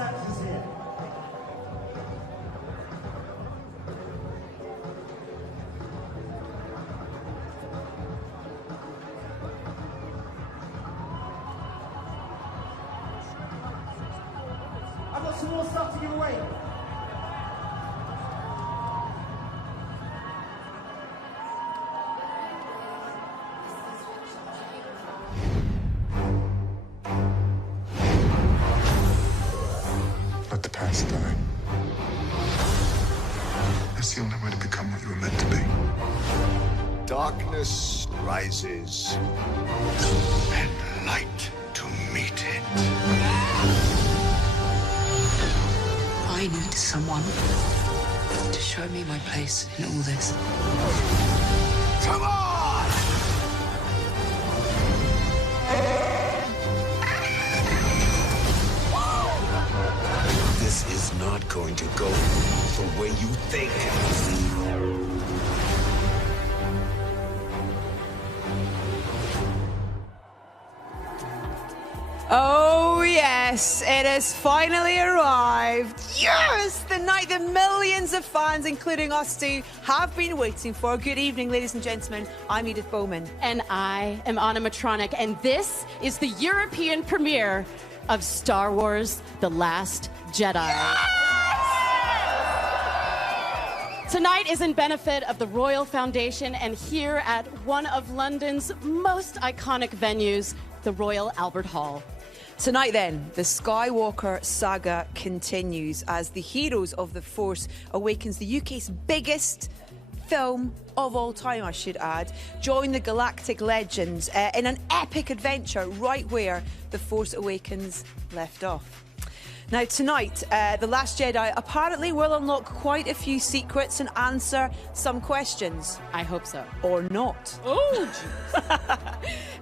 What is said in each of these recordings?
set is here. I've got some more stuff to give away. Let the past die. That's the only way to become what you were meant to be. Darkness rises, and light to meet it. I need someone to show me my place in all this. Come on! This is not going to go the way you think. Oh yes, it has finally arrived. Yes, the night that millions of fans, including us two, have been waiting for. Good evening, ladies and gentlemen. I'm Edith Bowman. And I am Anna Matronic, and this is the European premiere of Star Wars: The Last Jedi. Yes! Tonight is in benefit of the Royal Foundation, and here at one of London's most iconic venues, the Royal Albert Hall. Tonight then, the Skywalker saga continues as the heroes of the Force Awakens, the UK's biggest film of all time, I should add, join the galactic legends in an epic adventure right where The Force Awakens left off. Now tonight, The Last Jedi apparently will unlock quite a few secrets and answer some questions. I hope so. Or not. Oh,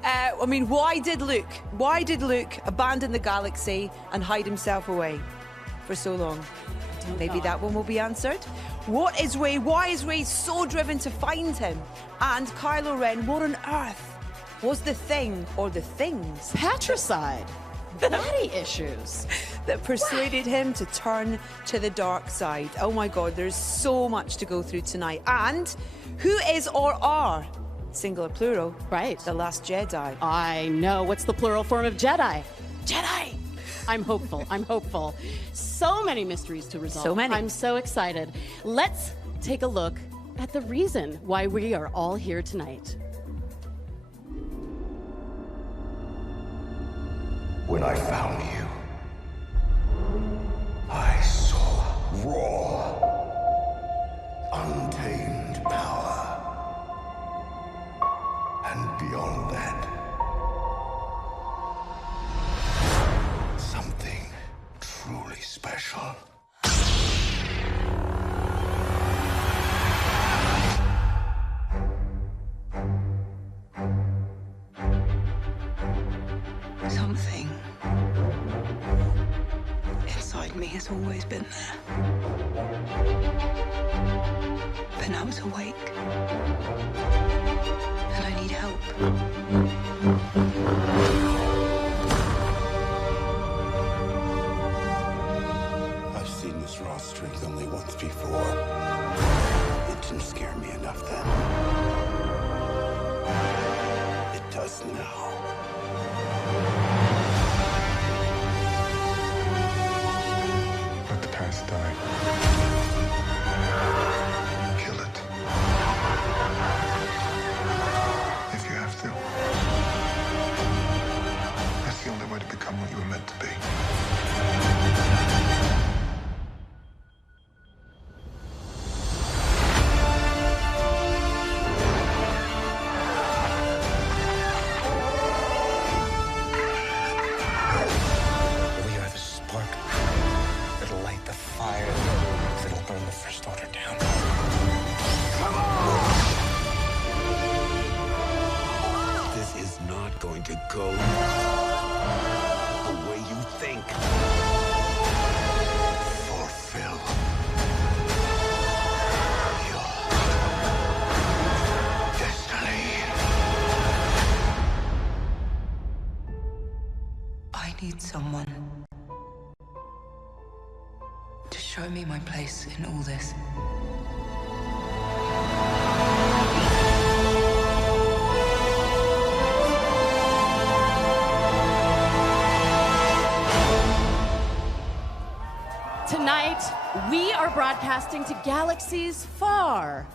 I mean, why did Luke abandon the galaxy and hide himself away for so long? Maybe that one will be answered. What is Rey? Why is Rey so driven to find him? And Kylo Ren, what on earth was the thing or the things? Patricide. Daddy issues. That persuaded him to turn to the dark side. Oh my God, there's so much to go through tonight. And who is or are, singular plural, right, the Last Jedi? I know. What's the plural form of Jedi? Jedi. I'm hopeful. I'm hopeful. So many mysteries to resolve. So many. I'm so excited. Let's take a look at the reason why we are all here tonight. When I found you, I saw raw, untamed power. And beyond that, something truly special. Something inside me has always been there. But now it's awake. And I need help. I've seen this raw strength only once before. It didn't scare me enough then. It does now. Let the past die. Kill it. If you have to. That's the only way to become what you were meant to be. We are the spark that'll light the fire that'll burn the First Order down. Come on! This is not going to go the way you think. Fulfill your destiny. I need someone show me my place in all this. Tonight, we are broadcasting to galaxies far,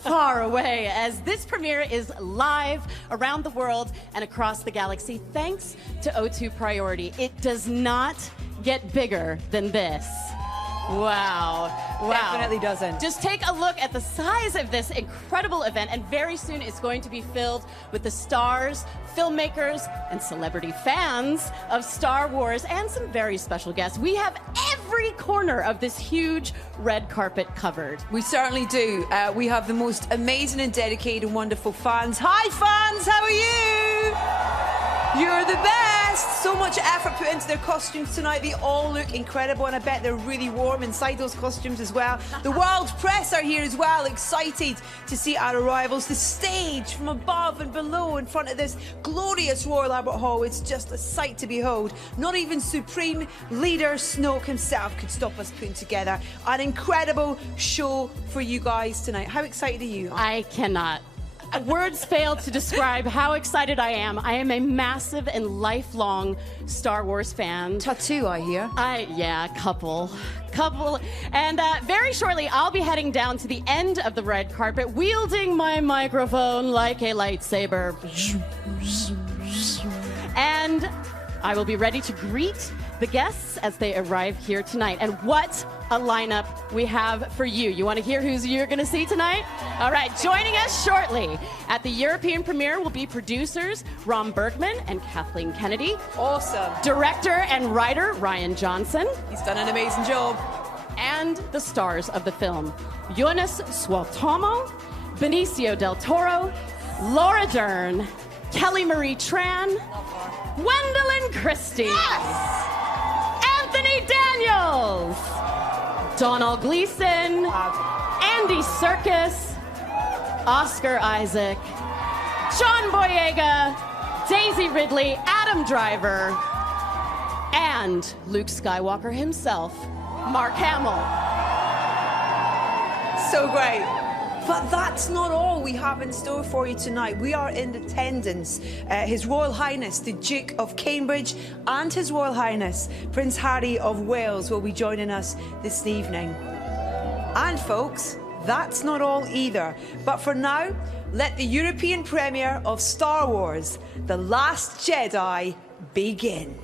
far away, as this premiere is live around the world and across the galaxy thanks to O2 Priority. It does not get bigger than this. Wow. Wow. Definitely doesn't. Just take a look at the size of this incredible event, and very soon it's going to be filled with the stars, filmmakers, and celebrity fans of Star Wars, and some very special guests. We have every corner of this huge red carpet covered. We certainly do. We have the most amazing and dedicated and wonderful fans. Hi, fans, how are you? You're the best. So much effort put into their costumes tonight. They all look incredible, and I bet they're really warm inside those costumes as well. The world press are here as well, excited to see our arrivals. The stage from above and below in front of this glorious Royal Albert Hall, it's just a sight to behold. Not even Supreme Leader Snoke himself could stop us putting together an incredible show for you guys tonight. How excited are you? I cannot. Words fail to describe how excited I am. I am a massive and lifelong Star Wars fan. Tattoo, I hear. Yeah, couple. And very shortly, I'll be heading down to the end of the red carpet, wielding my microphone like a lightsaber. And I will be ready to greet the guests as they arrive here tonight. And what a lineup we have for you. You want to hear who you're going to see tonight? All right, joining us shortly at the European premiere will be producers Ron Bergman and Kathleen Kennedy. Awesome. Director and writer Rian Johnson. He's done an amazing job. And the stars of the film, Jonas Suotamo, Benicio Del Toro, Laura Dern, Kelly Marie Tran, Gwendoline Christie, Anthony Daniels, Donald Gleason, Andy Serkis, Oscar Isaac, John Boyega, Daisy Ridley, Adam Driver, and Luke Skywalker himself, Mark Hamill. So great. But that's not all we have in store for you tonight. We are in attendance. His Royal Highness, the Duke of Cambridge, and His Royal Highness, Prince Harry of Wales, will be joining us this evening. And folks, that's not all either. But for now, let the European premiere of Star Wars, The Last Jedi, begin.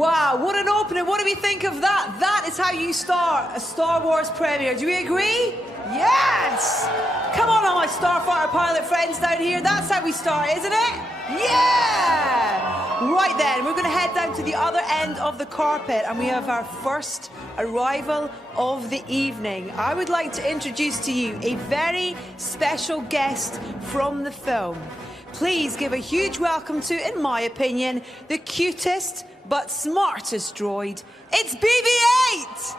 Wow, what an opening. What do we think of that? That is how you start a Star Wars premiere. Do we agree? Yes! Come on, all my Starfighter pilot friends down here. That's how we start, isn't it? Yeah! Right then, we're going to head down to the other end of the carpet and we have our first arrival of the evening. I would like to introduce to you a very special guest from the film. Please give a huge welcome to, in my opinion, the cutest but smartest droid. It's BB-8!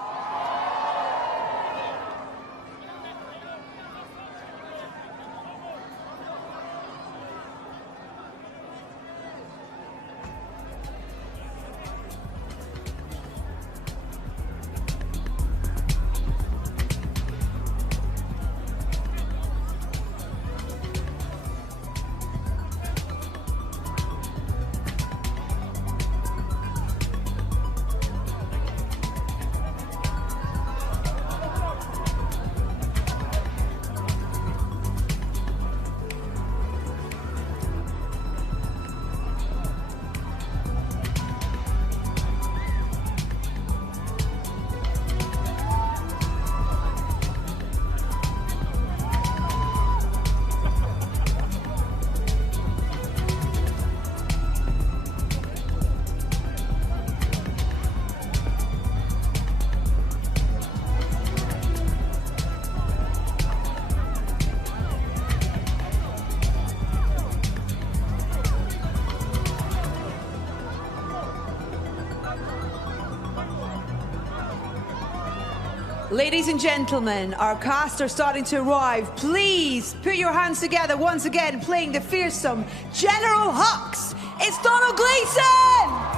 Ladies and gentlemen, our cast are starting to arrive. Please put your hands together once again, playing the fearsome General Hux. It's Donald Gleeson!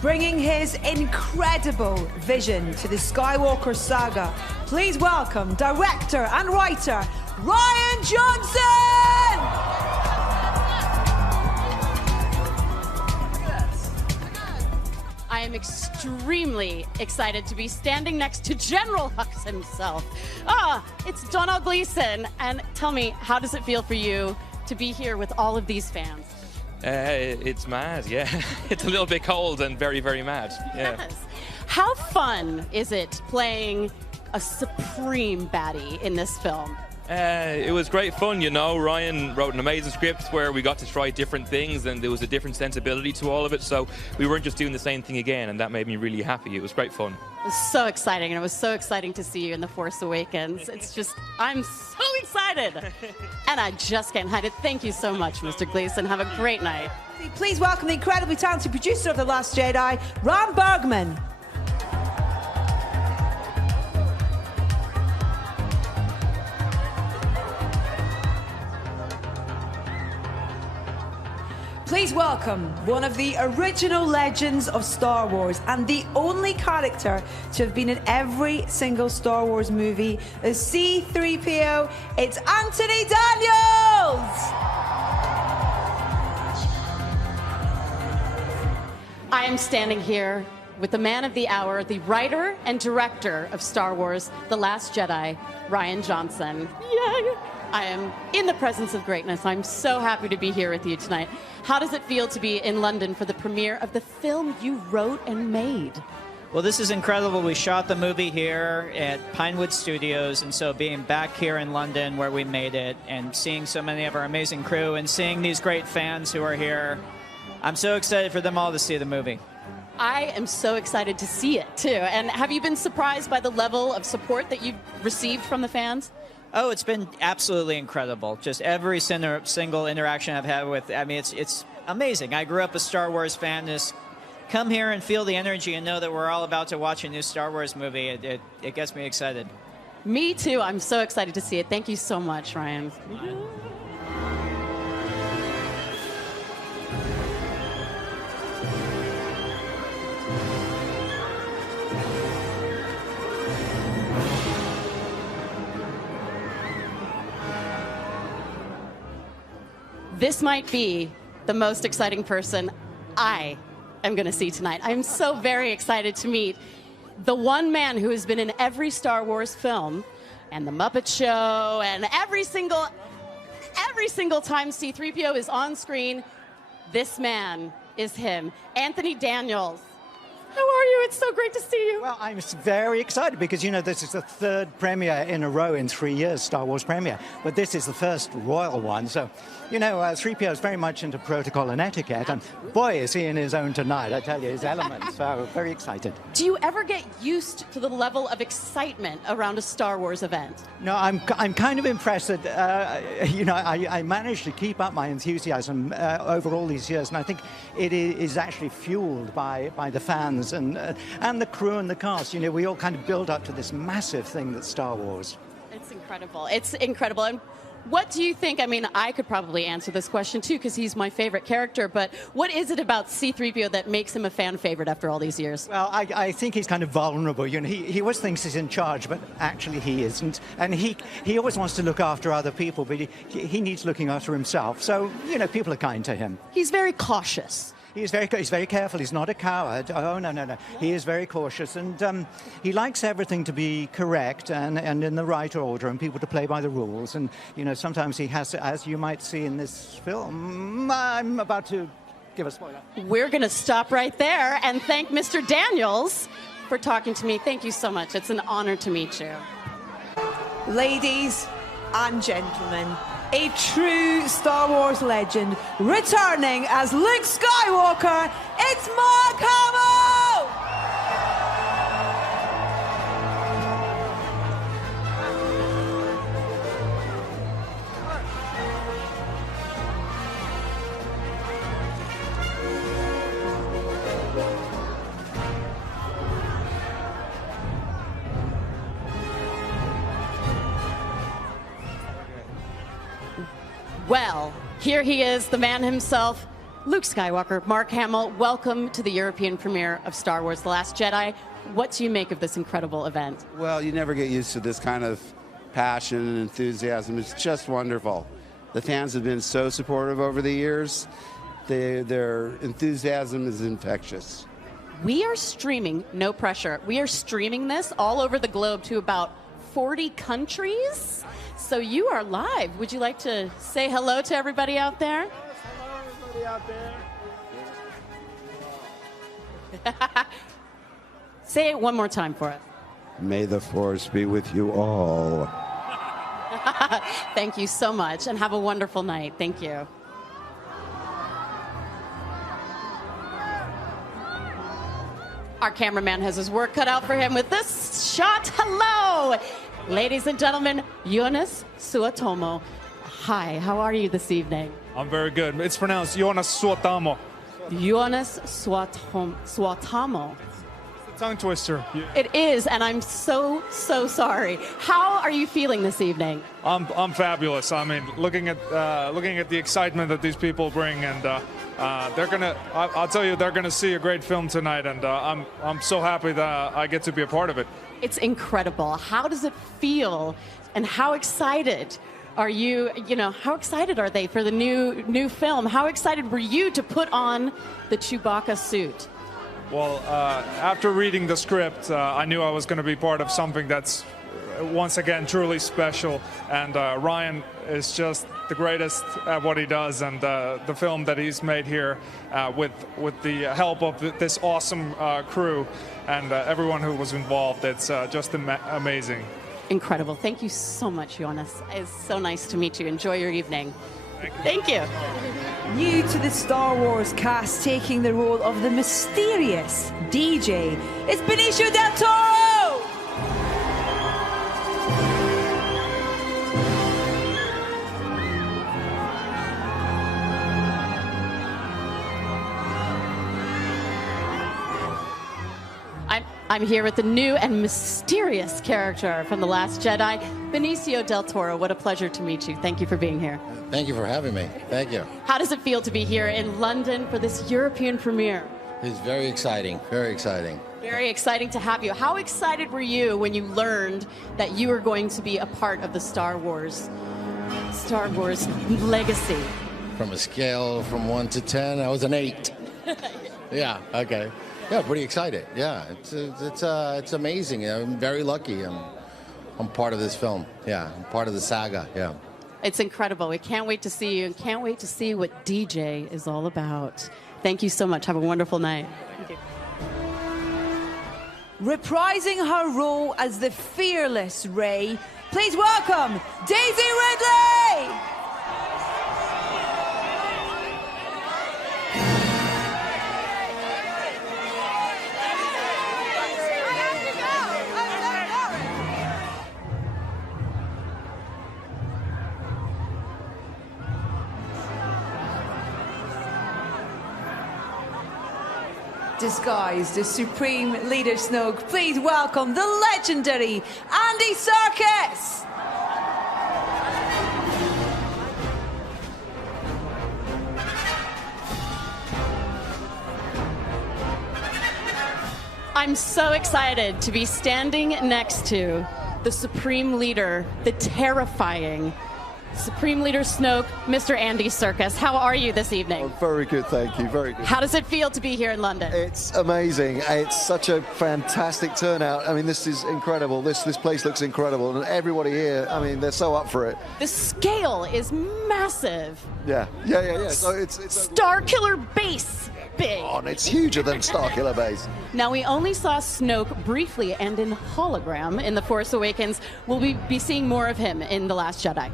Bringing his incredible vision to the Skywalker saga, please welcome director and writer, Rian Johnson! I am extremely excited to be standing next to General Hux himself. It's Donald Gleeson. And tell me, how does it feel for you to be here with all of these fans? It's mad, yeah. It's a little bit cold and very, very mad. Yeah. Yes. How fun is it playing a supreme baddie in this film? It was great fun, you know. Ryan wrote an amazing script where we got to try different things and there was a different sensibility to all of it. So we weren't just doing the same thing again, and that made me really happy. It was great fun. It was so exciting, and it was so exciting to see you in The Force Awakens. It's just, I'm so excited. And I just can't hide it. Thank you so much, Mr. Gleeson. Have a great night. Please welcome the incredibly talented producer of The Last Jedi, Ron Bergman. Please welcome one of the original legends of Star Wars and the only character to have been in every single Star Wars movie, the C-3PO. It's Anthony Daniels! I am standing here with the man of the hour, the writer and director of Star Wars, The Last Jedi, Rian Johnson. Yay! I am in the presence of greatness. I'm so happy to be here with you tonight. How does it feel to be in London for the premiere of the film you wrote and made? Well, this is incredible. We shot the movie here at Pinewood Studios, and so being back here in London where we made it and seeing so many of our amazing crew and seeing these great fans who are here, I'm so excited for them all to see the movie. I am so excited to see it, too. And have you been surprised by the level of support that you've received from the fans? Oh, it's been absolutely incredible. Just every single interaction I've had with, I mean, it's amazing. I grew up a Star Wars fan. Just come here and feel the energy and know that we're all about to watch a new Star Wars movie. It gets me excited. Me too. I'm so excited to see it. Thank you so much, Ryan. This might be the most exciting person I am going to see tonight. I'm so very excited to meet the one man who has been in every Star Wars film and The Muppet Show, and every single time C-3PO is on screen, this man is him, Anthony Daniels. How are you? It's so great to see you. Well, I'm very excited because, you know, this is the third premiere in a row in 3 years, Star Wars premiere. But this is the first royal one. So, you know, 3PO is very much into protocol and etiquette. And boy, is he in his own tonight, I tell you, his element. So, very excited. Do you ever get used to the level of excitement around a Star Wars event? No, I'm kind of impressed that, you know, I managed to keep up my enthusiasm over all these years. And I think it is actually fueled by the fans and the crew and the cast. You know, we all kind of build up to this massive thing that's Star Wars. It's incredible. It's incredible. And what do you think? I mean, I could probably answer this question too because he's my favorite character, but what is it about C-3PO that makes him a fan favorite after all these years? Well, I think he's kind of vulnerable. You know, he always thinks he's in charge, but actually he isn't. And he always wants to look after other people, but he needs looking after himself. So, you know, people are kind to him. He's very cautious. He's very careful. He's not a coward. Oh, no. He is very cautious. And he likes everything to be correct and in the right order and people to play by the rules. And, you know, sometimes he has to, as you might see in this film, I'm about to give a spoiler. We're going to stop right there and thank Mr. Daniels for talking to me. Thank you so much. It's an honor to meet you. Ladies and gentlemen, a true Star Wars legend returning as Luke Skywalker, it's Mark Hamill! Well, here he is, the man himself, Luke Skywalker. Mark Hamill, welcome to the European premiere of Star Wars: The Last Jedi. What do you make of this incredible event? Well, you never get used to this kind of passion and enthusiasm. It's just wonderful. The fans have been so supportive over the years. Their enthusiasm is infectious. We are streaming, no pressure, we are streaming this all over the globe to about 40 countries. So you are live. Would you like to say hello to everybody out there? Hello, everybody out there. Say it one more time for us. May the Force be with you all. Thank you so much, and have a wonderful night. Thank you. Our cameraman has his work cut out for him with this shot. Hello! Ladies and gentlemen, Jonas Suotomo. Hi, how are you this evening? I'm very good. It's pronounced Jonas Suotamo. Jonas Suotamo. It's a tongue twister. It is, and I'm so sorry. How are you feeling this evening? I'm fabulous. I mean, looking at the excitement that these people bring, and they're gonna. I'll tell you, they're gonna see a great film tonight, and I'm so happy that I get to be a part of it. It's incredible. How does it feel, and how excited are you? You know, how excited are they for the new film? How excited were you to put on the Chewbacca suit? Well, after reading the script, I knew I was going to be part of something that's once again truly special, and Ryan is just the greatest at what he does, and the film that he's made here with the help of this awesome crew and everyone who was involved, it's just amazing. Incredible. Thank you so much, Jonas. It's so nice to meet you. Enjoy your evening. Thank you. New to the Star Wars cast, taking the role of the mysterious DJ, it's Benicio Del Toro! I'm here with the new and mysterious character from The Last Jedi, Benicio Del Toro. What a pleasure to meet you. Thank you for being here. Thank you for having me. Thank you. How does it feel to be here in London for this European premiere? It's very exciting. Very exciting. Very exciting to have you. How excited were you when you learned that you were going to be a part of the Star Wars legacy? From a scale from 1 to 10, I was an 8. Yeah, okay. Yeah, pretty excited. Yeah, it's amazing. I'm very lucky. I'm part of this film. Yeah, I'm part of the saga. Yeah. It's incredible. We can't wait to see you, and can't wait to see what DJ is all about. Thank you so much. Have a wonderful night. Thank you. Reprising her role as the fearless Rey, please welcome Daisy Ridley! Disguised as Supreme Leader Snoke, please welcome the legendary Andy Serkis! I'm so excited to be standing next to the Supreme Leader, the terrifying Supreme Leader Snoke, Mr. Andy Serkis. How are you this evening? Oh, very good, thank you. Very good. How does it feel to be here in London? It's amazing. It's such a fantastic turnout. I mean, this is incredible. This place looks incredible, and everybody here, I mean, they're so up for it. The scale is massive. Yeah. So it's Star Killer base. Big. Oh, and it's huger than Starkiller Base. Now, we only saw Snoke briefly and in hologram in The Force Awakens. Will we be seeing more of him in The Last Jedi?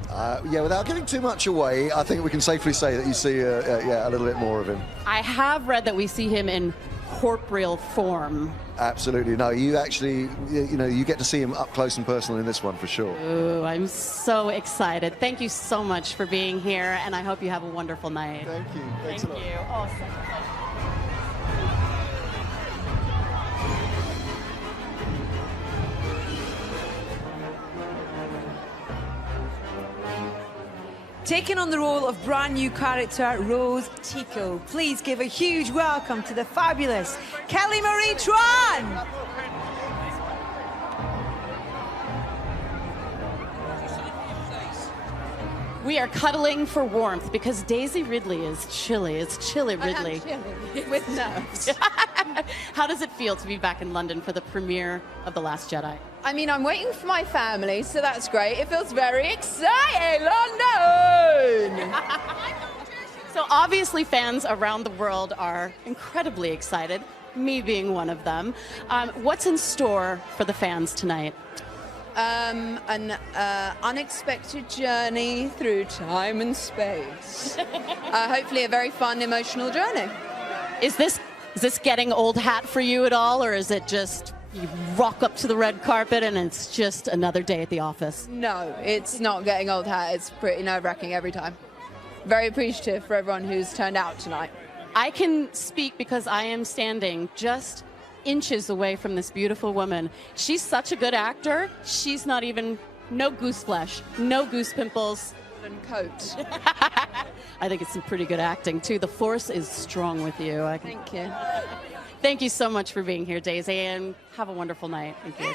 Yeah, without giving too much away, I think we can safely say that you see a little bit more of him. I have read that we see him in corporeal form. Absolutely. No, you actually, you get to see him up close and personal in this one for sure. Ooh, I'm so excited. Thank you so much for being here, and I hope you have a wonderful night. Thank you. Thanks a lot. Thank you. Awesome. Taking on the role of brand new character Rose Tico, please give a huge welcome to the fabulous Kelly Marie Tran. We are cuddling for warmth because Daisy Ridley is chilly. It's chilly Ridley. With nerves. How does it feel to be back in London for the premiere of The Last Jedi? I mean, I'm waiting for my family, so that's great. It feels very exciting, London! So obviously fans around the world are incredibly excited, me being one of them. What's in store for the fans tonight? An unexpected journey through time and space. Hopefully a very fun, emotional journey. Is this getting old hat for you at all, or is it just you rock up to the red carpet and it's just another day at the office? No, it's not getting old hat. It's pretty nerve-wracking every time. Very appreciative for everyone who's turned out tonight. I can speak because I am standing just inches away from this beautiful woman. She's such a good actor. She's not even, no goose flesh, no goose pimples. And coat. I think it's some pretty good acting too. The Force is strong with you. Thank you. Thank you so much for being here, Daisy, and have a wonderful night. Thank you.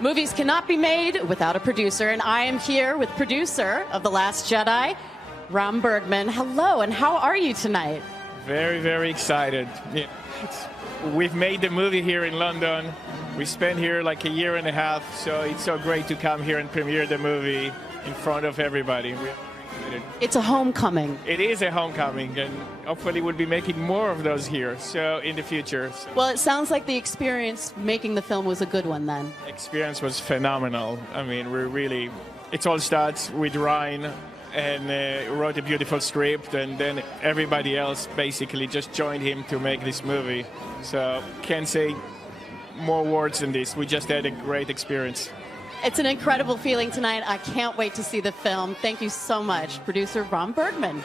Movies cannot be made without a producer, and I am here with producer of The Last Jedi, Ram Bergman. Hello, and how are you tonight? Very, very excited. We've made the movie here in London. We spent here like a year and a half, so it's so great to come here and premiere the movie in front of everybody. We're very excited. It's a homecoming. It is a homecoming, and hopefully we'll be making more of those here, so in the future. So. Well, it sounds like the experience making the film was a good one then. The experience was phenomenal. I mean, it all starts with Rian, and wrote a beautiful script, and then everybody else basically just joined him to make this movie. So can't say more words than this. We just had a great experience. It's an incredible feeling tonight. I can't wait to see the film. Thank you so much, producer Ram Bergman.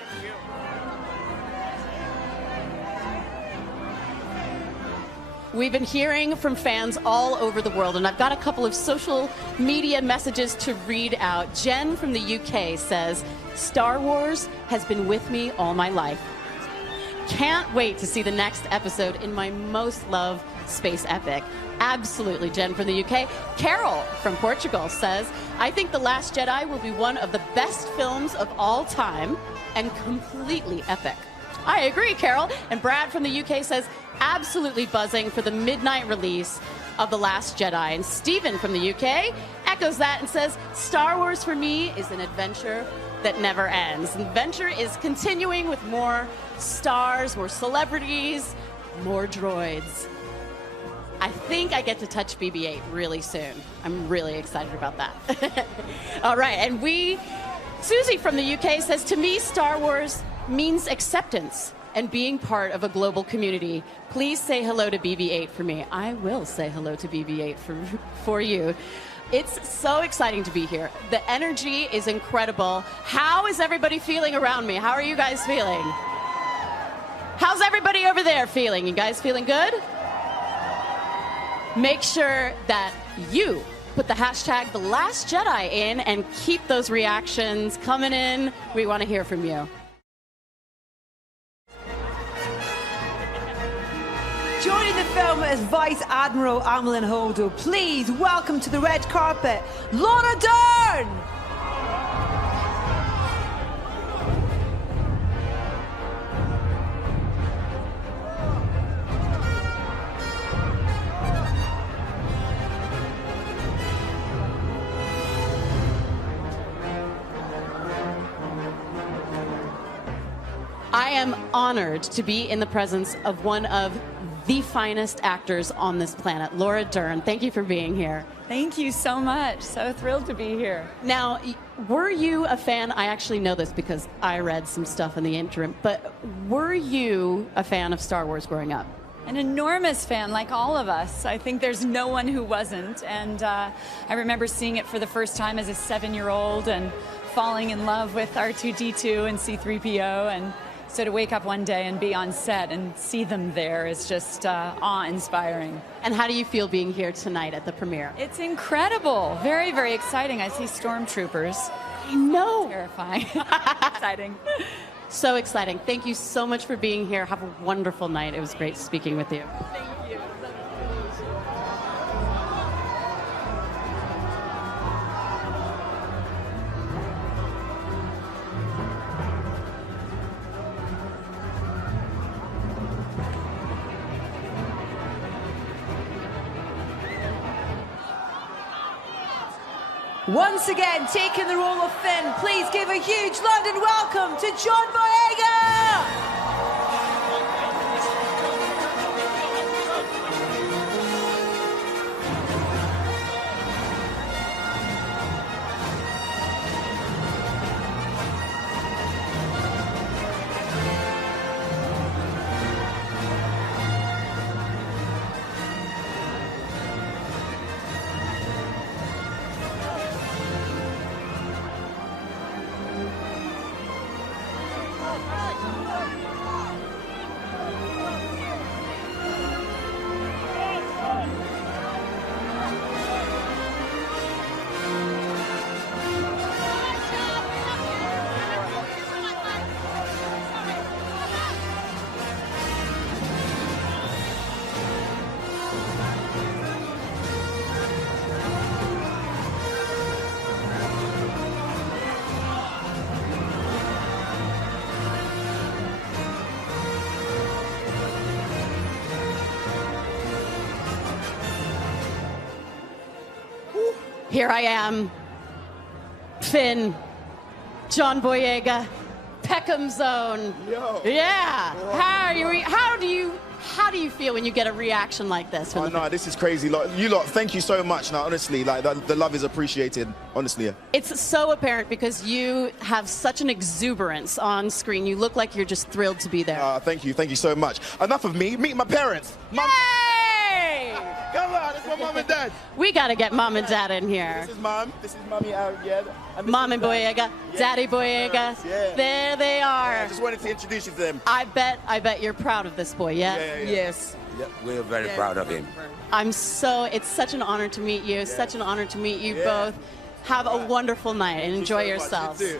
We've been hearing from fans all over the world, and I've got a couple of social media messages to read out. Jen from the UK says, Star Wars has been with me all my life. Can't wait to see the next episode in my most loved space epic. Absolutely, Jen from the UK. Carol from Portugal says, I think The Last Jedi will be one of the best films of all time and completely epic. I agree, Carol. And Brad from the UK says, absolutely buzzing for the midnight release of The Last Jedi. And Stephen from the UK echoes that and says, Star Wars for me is an adventure that never ends. And adventure is continuing with more stars, more celebrities, more droids. I think I get to touch BB-8 really soon. I'm really excited about that. All right, and Susie from the UK says, to me, Star Wars means acceptance and being part of a global community. Please say hello to BB-8 for me. I will say hello to BB-8 for you. It's so exciting to be here. The energy is incredible. How is everybody feeling around me? How are you guys feeling? How's everybody over there feeling? You guys feeling good? Make sure that you put the hashtag The Last Jedi in and keep those reactions coming in. We want to hear from you. joining the film as Vice Admiral Amelin Holdo, please welcome to the red carpet, Laura Dern! I am honored to be in the presence of one of the finest actors on this planet, Laura Dern. Thank you for being here. Thank you so much. So thrilled to be here. Now, were you a fan? I actually know this because I read some stuff in the interim, but were you a fan of Star Wars growing up? An enormous fan, like all of us. I think there's no one who wasn't. And I remember seeing it for the first time as a 7-year-old and falling in love with R2-D2 and C-3PO. And so to wake up one day and be on set and see them there is just awe-inspiring. And how do you feel being here tonight at the premiere? It's incredible. Very, very exciting. I see stormtroopers. I know. Terrifying. Exciting. So exciting. Thank you so much for being here. Have a wonderful night. It was great speaking with you. Thank you. Once again, taking the role of Finn, please give a huge London welcome to John Boyega! Here I am, Finn, John Boyega, Peckham's Own. Yo. Yeah. How do you feel when you get a reaction like this? Oh no, this is crazy. Like, you lot, thank you so much. Now, honestly, like the love is appreciated. Honestly. It's so apparent because you have such an exuberance on screen. You look like you're just thrilled to be there. Thank you so much. Enough of me. Meet my parents. Mom. Yay! Come on, it's my mom and dad. We got to get mom and dad in here. This is mom. This is mommy out. Yeah. Mom and Boyega, yeah. Daddy Boyega. Yeah. There they are. Yeah, I just wanted to introduce you to them. I bet you're proud of this boy, yeah? Yes. Yeah, we're very proud of him. It's such an honor to meet you. Such an honor to meet you both. Have a wonderful night and enjoy yourselves. You too.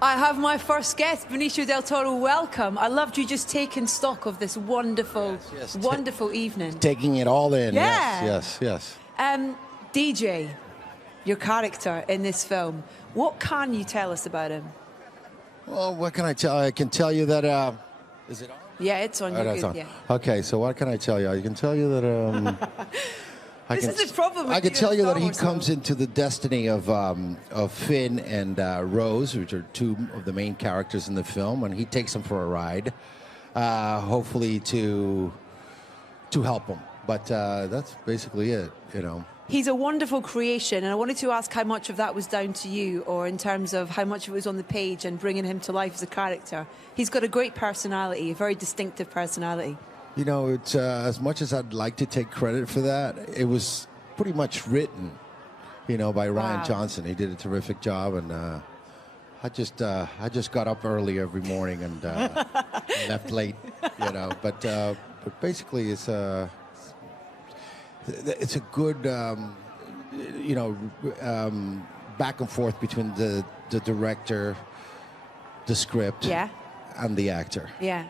I have my first guest, Benicio Del Toro. Welcome. I loved you just taking stock of this wonderful, wonderful evening. Taking it all in. Yeah. Yes. DJ, your character in this film, what can you tell us about him? Well, what can I tell? I can tell you that. Is it on? Yeah, it's on. It's on. Yeah. Okay, so what can I tell you? I can tell you that. This is the problem. I can tell you that he comes into the destiny of Finn and Rose, which are two of the main characters in the film, and he takes them for a ride, hopefully to help them. But that's basically it, you know. He's a wonderful creation, and I wanted to ask how much of that was down to you, or in terms of how much of it was on the page and bringing him to life as a character. He's got a great personality, a very distinctive personality. You know, it's as much as I'd like to take credit for that, it was pretty much written, you know, by Rian Johnson. He did a terrific job, and I just got up early every morning and left late, you know. But basically, it's a good, you know, back and forth between the director, the script, and the actor. Yeah.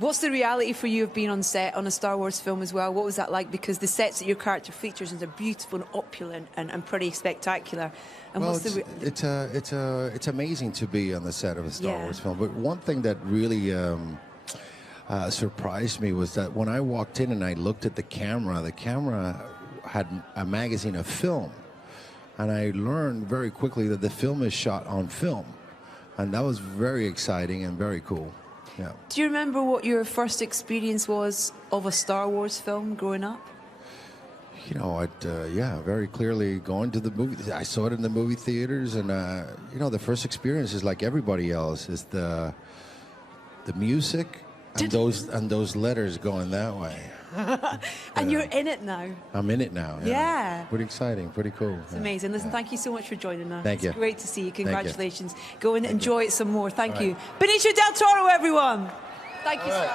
What's the reality for you of being on set on a Star Wars film as well? What was that like? Because the sets that your character features are beautiful and opulent and pretty spectacular. And well, what's it's amazing to be on the set of a Star Wars film. But one thing that really surprised me was that when I walked in and I looked at the camera had a magazine of film, and I learned very quickly that the film is shot on film. And that was very exciting and very cool. Yeah. Do you remember what your first experience was of a Star Wars film growing up? You know, very clearly going to the movie. I saw it in the movie theaters, and you know, the first experience is like everybody else, is the music and those letters going that way. And you're in it now. I'm in it now. Yeah. Pretty exciting, pretty cool. It's amazing. Listen, thank you so much for joining us. Thank you. It's great to see you. Thank you. Congratulations. Go and enjoy it some more. Thank you. right. Benicio Del Toro, everyone. Thank you, sir.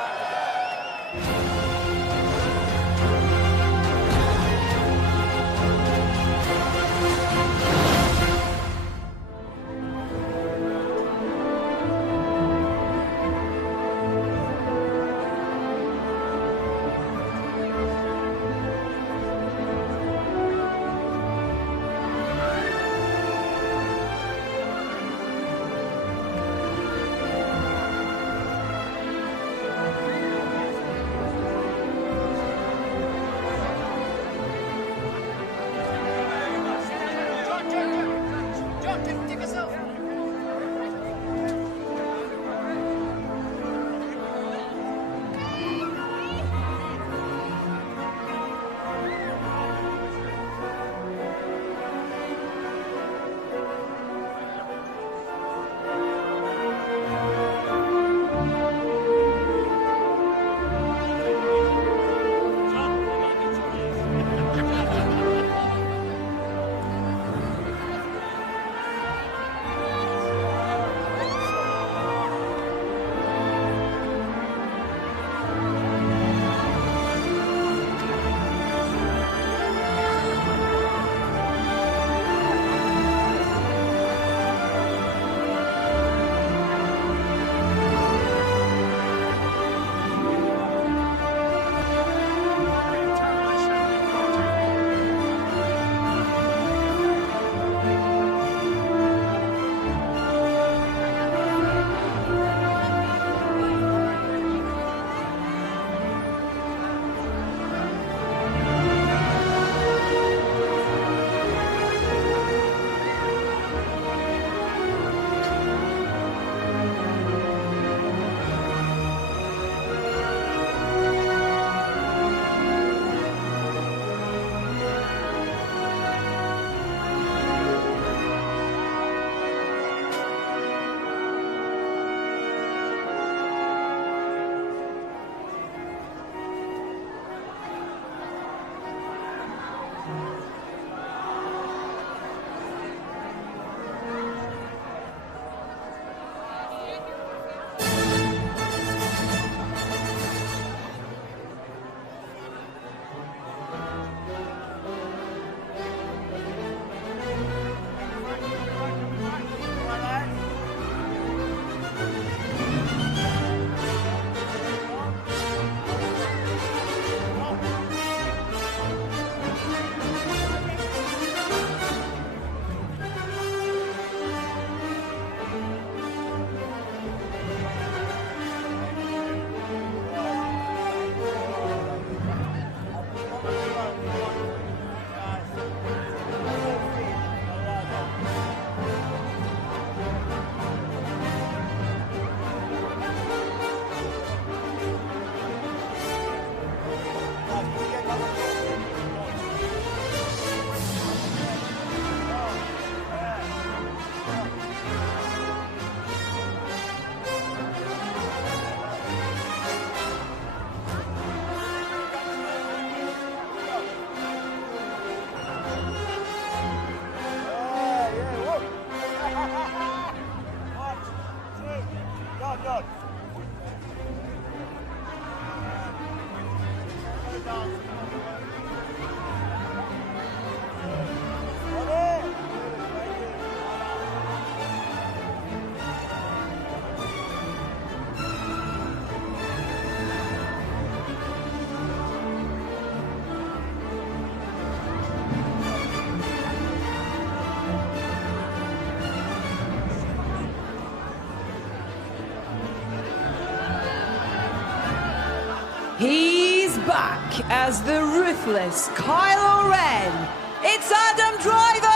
He's back as the ruthless Kylo Ren. It's Adam Driver!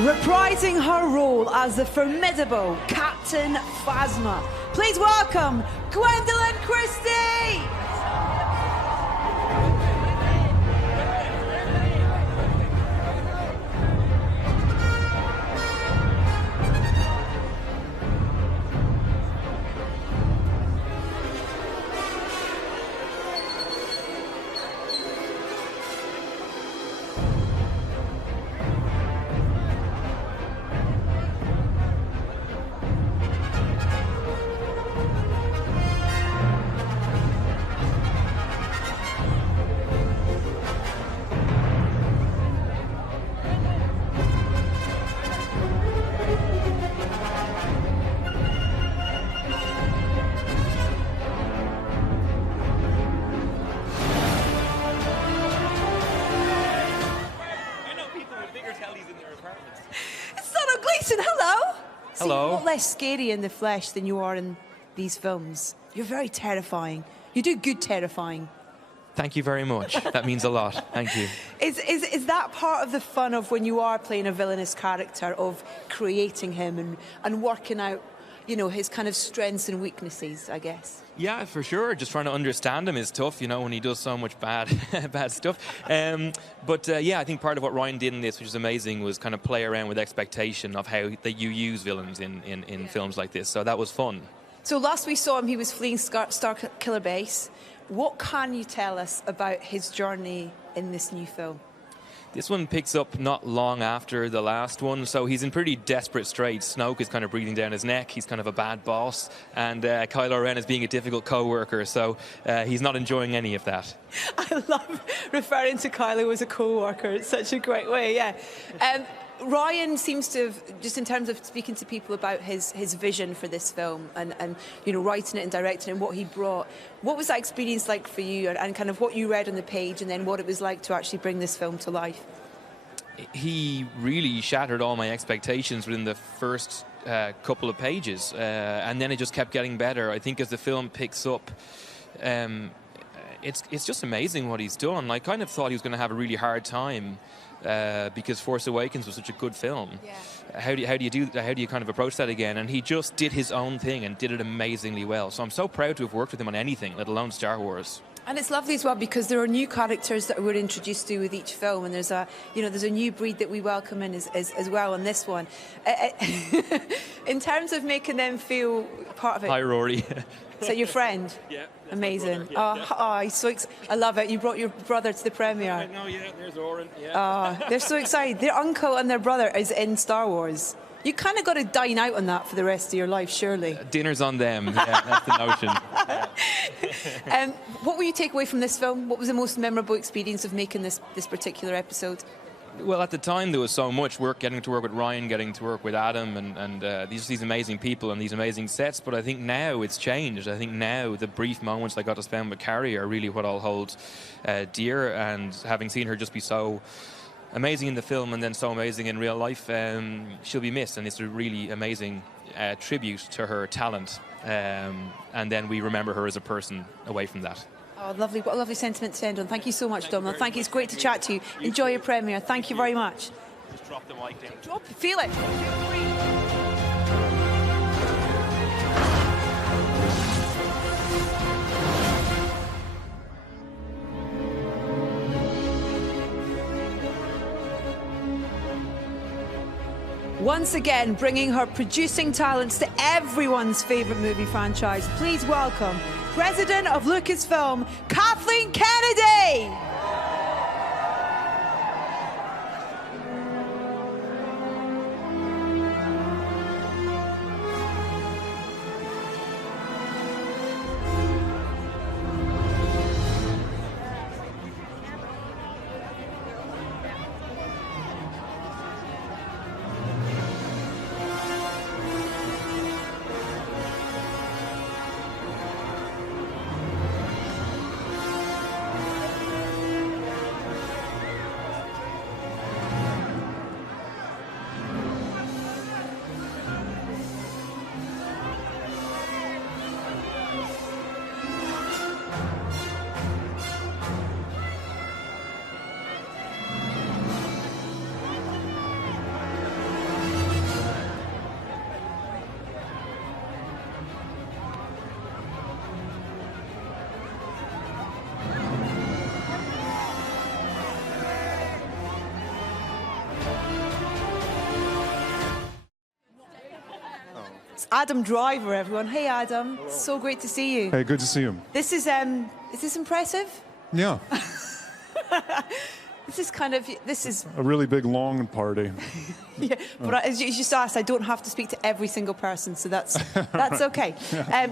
Reprising her role as the formidable Captain Phasma, please welcome Gwendoline Christie! Hello. Hello. You're a lot less scary in the flesh than you are in these films. You're very terrifying. You do good terrifying. Thank you very much. That means a lot. Thank you. Is that part of the fun of when you are playing a villainous character, of creating him and working out, you know, his kind of strengths and weaknesses, I guess? Yeah, for sure. Just trying to understand him is tough, you know, when he does so much bad stuff. But yeah, I think part of what Ryan did in this, which is amazing, was kind of play around with expectation of how that you use villains in films like this. So that was fun. So last we saw him, he was fleeing Star Killer Base. What can you tell us about his journey in this new film? This one picks up not long after the last one, so he's in pretty desperate straits. Snoke is kind of breathing down his neck. He's kind of a bad boss, and Kylo Ren is being a difficult co-worker, so he's not enjoying any of that. I love referring to Kylo as a co-worker. It's such a great way, yeah. Ryan seems to have, just in terms of speaking to people about his vision for this film and you know, writing it and directing it and what he brought, what was that experience like for you, and kind of what you read on the page and then what it was like to actually bring this film to life? He really shattered all my expectations within the first couple of pages, and then it just kept getting better. I think as the film picks up, it's just amazing what he's done. I kind of thought he was going to have a really hard time because Force Awakens was such a good film. Yeah. How do you kind of approach that again? And he just did his own thing and did it amazingly well. So I'm so proud to have worked with him on anything, let alone Star Wars. And it's lovely as well because there are new characters that we're introduced to with each film, and there's a new breed that we welcome in as well on this one. In terms of making them feel part of it. Hi, Rory. So your friend? Yeah. Amazing. He's so I love it. You brought your brother to the premiere. I know, yeah. There's Oren. Yeah. They're so excited. Their uncle and their brother is in Star Wars. You kind of got to dine out on that for the rest of your life, surely. Dinner's on them. Yeah, that's the notion. What will you take away from this film? What was the most memorable experience of making this particular episode? Well, at the time there was so much work, getting to work with Ryan, getting to work with Adam, and these amazing people and these amazing sets. But I think now it's changed. I think now the brief moments I got to spend with Carrie are really what I'll hold dear. And having seen her just be so amazing in the film and then so amazing in real life, she'll be missed. And it's a really amazing tribute to her talent. And then we remember her as a person away from that. Oh, lovely. What a lovely sentiment to end on. Thank you so much, Domhnall. Thank you. It's great to chat to you. Enjoy your premiere. Thank you very much. Just drop the mic down. Drop it. Feel it. Once again, bringing her producing talents to everyone's favourite movie franchise. Please welcome President of LucasFilm, Kathleen Kennedy! Adam Driver, everyone. Hey, Adam. Hello. So great to see you. Hey, good to see you. This is this impressive? Yeah. This is a really big, long party. Yeah, but as you just asked, I don't have to speak to every single person, so that's okay.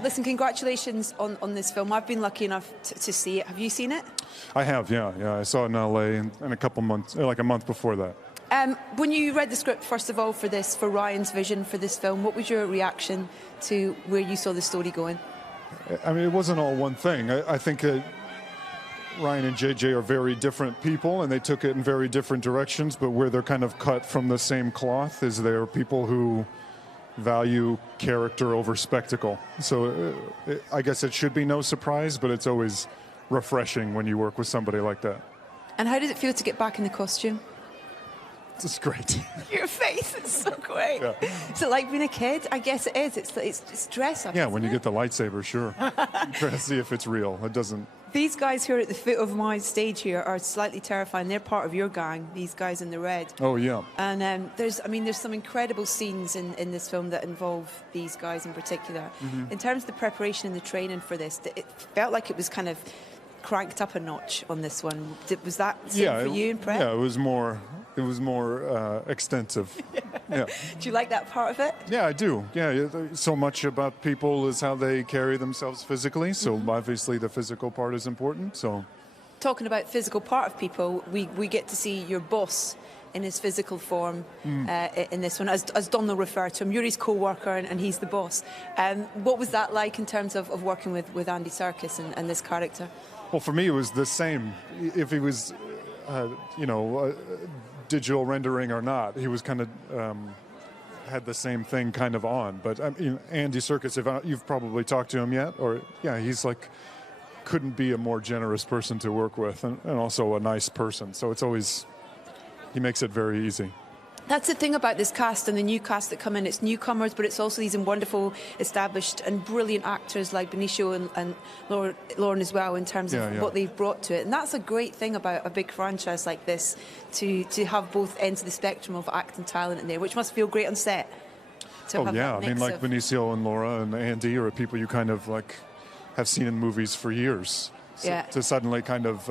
Listen, congratulations on this film. I've been lucky enough to see it. Have you seen it? I have, yeah. I saw it in LA in a couple months, like a month before that. When you read the script, first of all, for Ryan's vision for this film, what was your reaction to where you saw the story going? I mean, it wasn't all one thing. I think Ryan and JJ are very different people, and they took it in very different directions, but where they're kind of cut from the same cloth is they're people who value character over spectacle. So I guess it should be no surprise, but it's always refreshing when you work with somebody like that. And how does it feel to get back in the costume? It's great. Your face is so great. Yeah. Is it like being a kid? I guess it is. It's dress up. Yeah, when you get the lightsaber, sure. Try to see if it's real. It doesn't. These guys who are at the foot of my stage here are slightly terrifying. They're part of your gang, these guys in the red. Oh, yeah. And there's some incredible scenes in this film that involve these guys in particular. Mm-hmm. In terms of the preparation and the training for this, it felt like it was kind of cranked up a notch on this one. Was that same for you in prep? Yeah, it was more extensive. Yeah. Do you like that part of it? Yeah, I do. Yeah, so much about people is how they carry themselves physically. So obviously the physical part is important. So, talking about physical part of people, we get to see your boss in his physical form in this one, as Donald referred to him. You're his co-worker and he's the boss. What was that like in terms of working with Andy Serkis and this character? Well, for me, it was the same. If he was, digital rendering or not, he was kind of had the same thing kind of on. But Andy Serkis, you've probably talked to him yet, or he's like couldn't be a more generous person to work with, and also a nice person. So it's always, he makes it very easy. That's the thing about this cast and the new cast that come in. It's newcomers, but it's also these wonderful, established and brilliant actors like Benicio and Lauren as well, in terms of what they've brought to it. And that's a great thing about a big franchise like this, to have both ends of the spectrum of acting talent in there, which must feel great on set. I mean, like Benicio and Laura and Andy are people you kind of like have seen in movies for years. So to suddenly kind of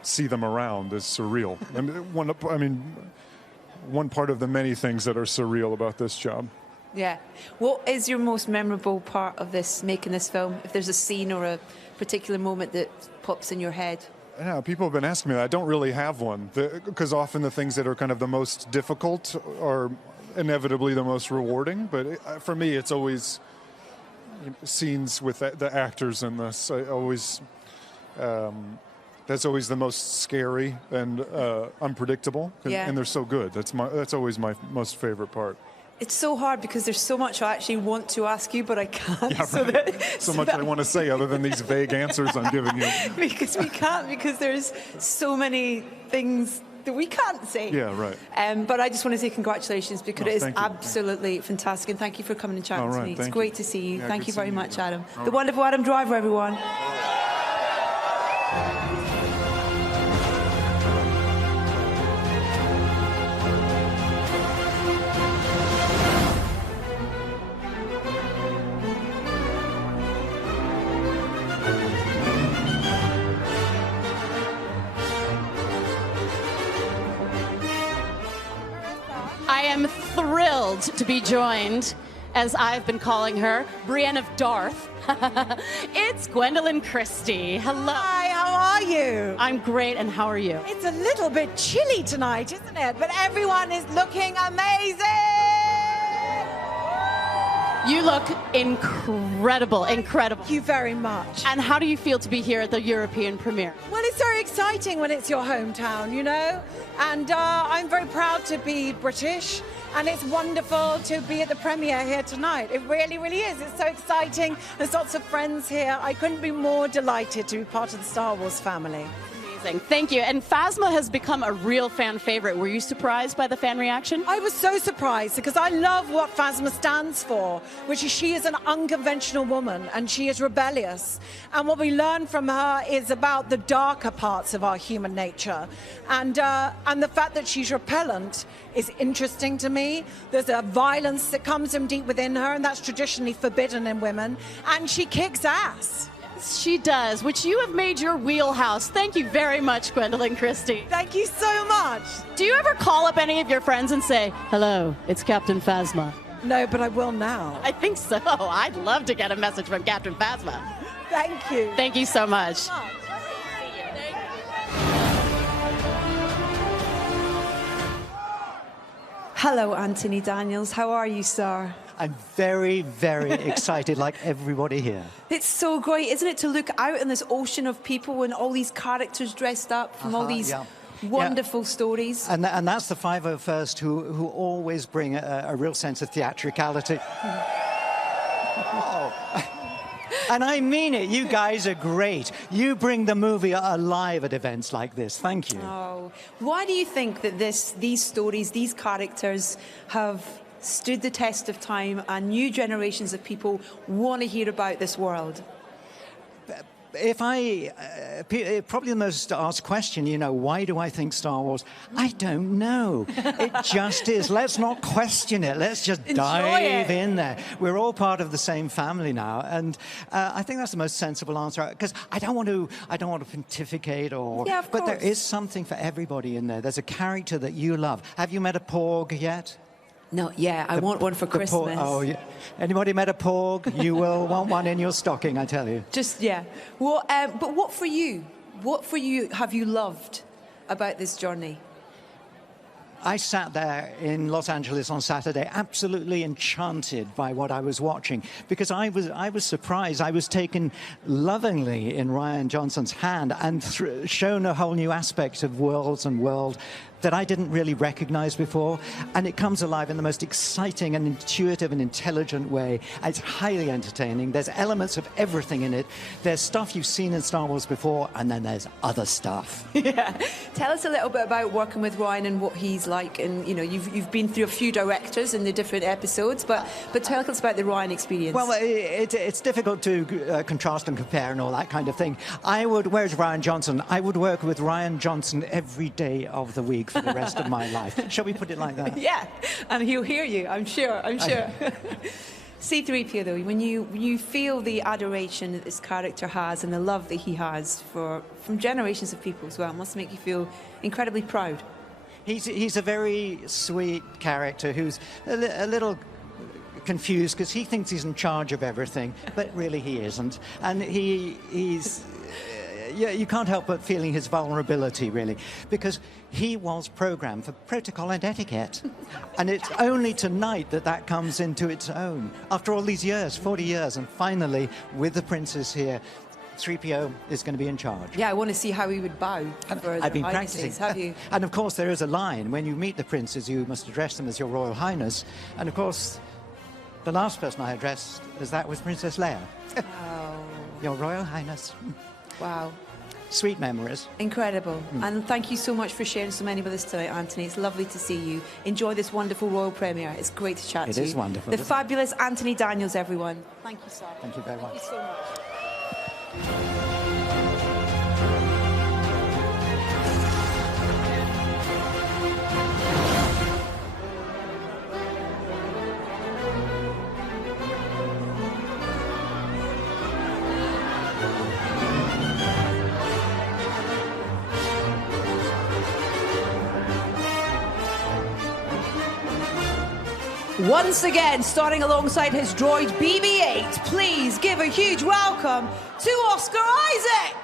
see them around is surreal. One part of the many things that are surreal about this job. Yeah. What is your most memorable part of making this film? If there's a scene or a particular moment that pops in your head? Yeah, people have been asking me that. I don't really have one, because often the things that are kind of the most difficult are inevitably the most rewarding. But for me, it's always scenes with the actors in this. That's always the most scary and unpredictable, and they're so good. That's always my most favorite part. It's so hard because there's so much I actually want to ask you, but I can't. Yeah, right. so much I want to say other than these vague answers I'm giving you. Because we can't, because there's so many things that we can't say. Yeah, right. But I just want to say congratulations, because it is absolutely fantastic, and thank you for coming and chatting to me. It's great to see you. Yeah, thank you very much, Adam. All the wonderful Adam Driver, everyone. I am thrilled to be joined, as I've been calling her, Brienne of Darth. It's Gwendoline Christie. Hello. Hi, how are you? I'm great, and how are you? It's a little bit chilly tonight, isn't it? But everyone is looking amazing! You look incredible, incredible. Thank you very much. And how do you feel to be here at the European premiere? Well, it's very exciting when it's your hometown, you know? And I'm very proud to be British, and it's wonderful to be at the premiere here tonight. It really, really is. It's so exciting. There's lots of friends here. I couldn't be more delighted to be part of the Star Wars family. Amazing. Thank you. And Phasma has become a real fan favorite. Were you surprised by the fan reaction? I was so surprised, because I love what Phasma stands for, which is she is an unconventional woman and she is rebellious. And what we learn from her is about the darker parts of our human nature. And the fact that she's repellent is interesting to me. There's a violence that comes from deep within her, and that's traditionally forbidden in women. And she kicks ass. She does, which you have made your wheelhouse. Thank you very much, Gwendoline Christie. Thank you so much. Do you ever call up any of your friends and say, hello, it's Captain Phasma? No, but I will now. I think so. I'd love to get a message from Captain Phasma. Thank you. Thank you so much. Hello, Anthony Daniels. How are you, sir? I'm very, very excited, like everybody here. It's so great, isn't it, to look out in this ocean of people and all these characters dressed up from all these Wonderful stories. And that's the 501st who always bring a real sense of theatricality. Oh. And I mean it. You guys are great. You bring the movie alive at events like this. Thank you. Oh, why do you think that these stories, these characters have stood the test of time and new generations of people want to hear about this world? If probably the most asked question, you know, why do I think Star Wars? I don't know. It just is. Let's not question it. Let's just dive in there. We're all part of the same family now, and I think that's the most sensible answer. Because I don't want to pontificate or. Yeah, of but course. there is something for everybody in there. There's a character that you love. Have you met a Porg yet? No, yeah, I want one for Christmas. Oh, yeah. Anybody met a Porg? You will want one in your stocking, I tell you. Just, yeah. Well, but what for you? What for you have you loved about this journey? I sat there in Los Angeles on Saturday, absolutely enchanted by what I was watching, because I was surprised. I was taken lovingly in Rian Johnson's hand and shown a whole new aspect of worlds and world that I didn't really recognize before, and it comes alive in the most exciting and intuitive and intelligent way. It's highly entertaining. There's elements of everything in it. There's stuff you've seen in Star Wars before, and then there's other stuff. Yeah. Tell us a little bit about working with Rian and what he's like. And you know, you've been through a few directors in the different episodes, but tell us about the Rian experience. Well, it's difficult to contrast and compare and all that kind of thing. Where's Rian Johnson? I would work with Rian Johnson every day of the week for the rest of my life. Shall we put it like that? Yeah, and he'll hear you, I'm sure. C-3PO, though, when you feel the adoration that this character has and the love that he has from generations of people as well, it must make you feel incredibly proud. He's a very sweet character who's a little confused because he thinks he's in charge of everything, but really he isn't. And he's... Yeah, you can't help but feeling his vulnerability, really, because he was programmed for protocol and etiquette. And it's only tonight that comes into its own. After all these years, 40 years, and finally, with the princess here, 3PO is going to be in charge. Yeah, I want to see how he would bow. I've been practicing. Have you? And of course, there is a line. When you meet the princes, you must address them as your Royal Highness. And of course, the last person I addressed was Princess Leia. Wow. Your Royal Highness. Wow. Sweet memories. Incredible. And thank you so much for sharing so many with us tonight, Anthony. It's lovely to see you. Enjoy this wonderful royal premiere. It's great to chat to you. It is wonderful. The fabulous Anthony Daniels, everyone. Thank you, sir. Thank you very much. Thank you so much. Once again, starting alongside his droid BB-8, please give a huge welcome to Oscar Isaac.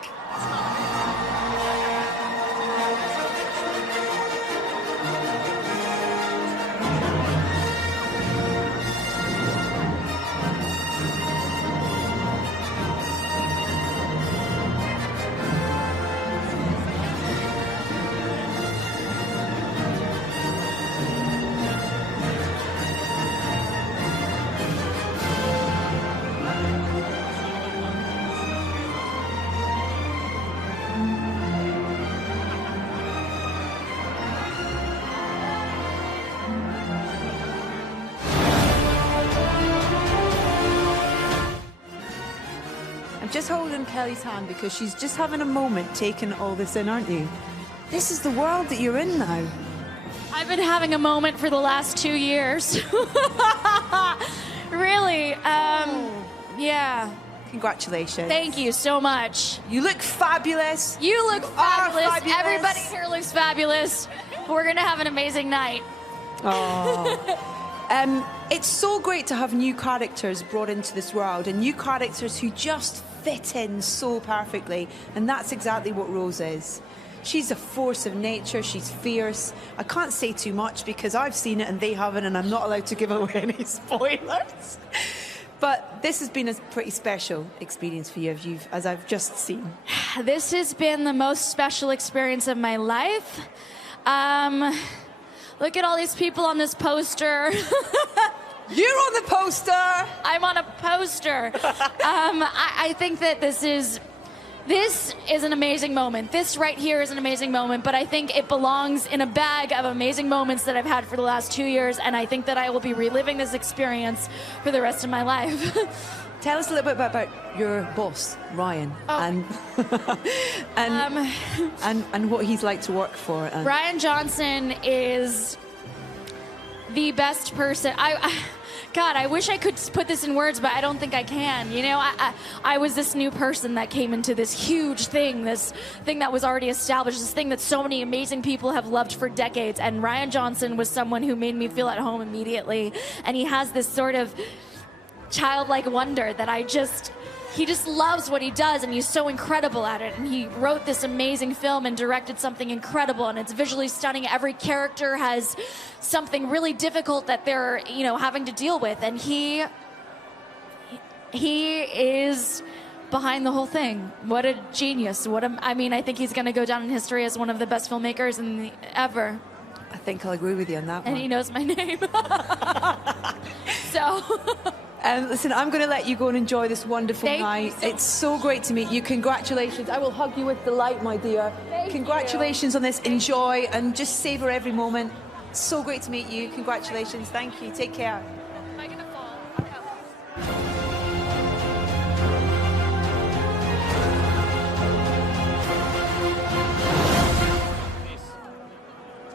Just holding Kelly's hand because she's just having a moment taking all this in, aren't you? This is the world that you're in now. I've been having a moment for the last 2 years. Really, yeah. Congratulations. Thank you so much. You look fabulous. You look fabulous. Fabulous. Everybody here looks fabulous. We're going to have an amazing night. Oh. It's so great to have new characters brought into this world and new characters who just fit in so perfectly. And that's exactly what Rose is. She's a force of nature. She's fierce. I can't say too much because I've seen it and they haven't, and I'm not allowed to give away any spoilers. But this has been a pretty special experience for you, as I've just seen. this has been the most special experience of my life. Look at all these people on this poster. You're on the poster. I'm on a poster. I think that this is an amazing moment. This right here is an amazing moment, but I think it belongs in a bag of amazing moments that I've had for the last 2 years, and I think that I will be reliving this experience for the rest of my life. Tell us a little bit about your boss, Ryan, and what he's like to work for. Rian Johnson is the best person. God, I wish I could put this in words, but I don't think I can. You know, I was this new person that came into this huge thing, this thing that was already established, this thing that so many amazing people have loved for decades. And Rian Johnson was someone who made me feel at home immediately. And he has this sort of childlike wonder that he just loves what he does, and he's so incredible at it. And he wrote this amazing film and directed something incredible, and it's visually stunning. Every character has something really difficult that they're, you know, having to deal with, and he is behind the whole thing. What a genius. I mean, I think he's going to go down in history as one of the best filmmakers ever. I think I'll agree with you on that one. And he knows my name. So... listen, I'm going to let you go and enjoy this wonderful night. It's so great to meet you. Congratulations. I will hug you with delight, my dear. Congratulations on this. Enjoy and just savor every moment. So great to meet you. Congratulations. Thank you. Take care. Am I going to fall?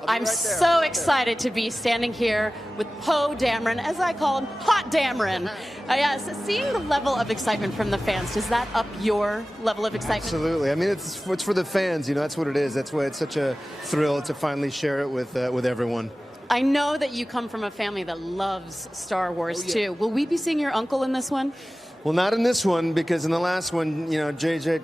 I'm so excited to be standing here with Poe Dameron, as I call him, Hot Dameron. Yes, seeing the level of excitement from the fans, does that up your level of excitement? Absolutely. I mean, it's for the fans. You know, that's what it is. That's why it's such a thrill to finally share it with everyone. I know that you come from a family that loves Star Wars too. Will we be seeing your uncle in this one? Well, not in this one, because in the last one, you know, JJ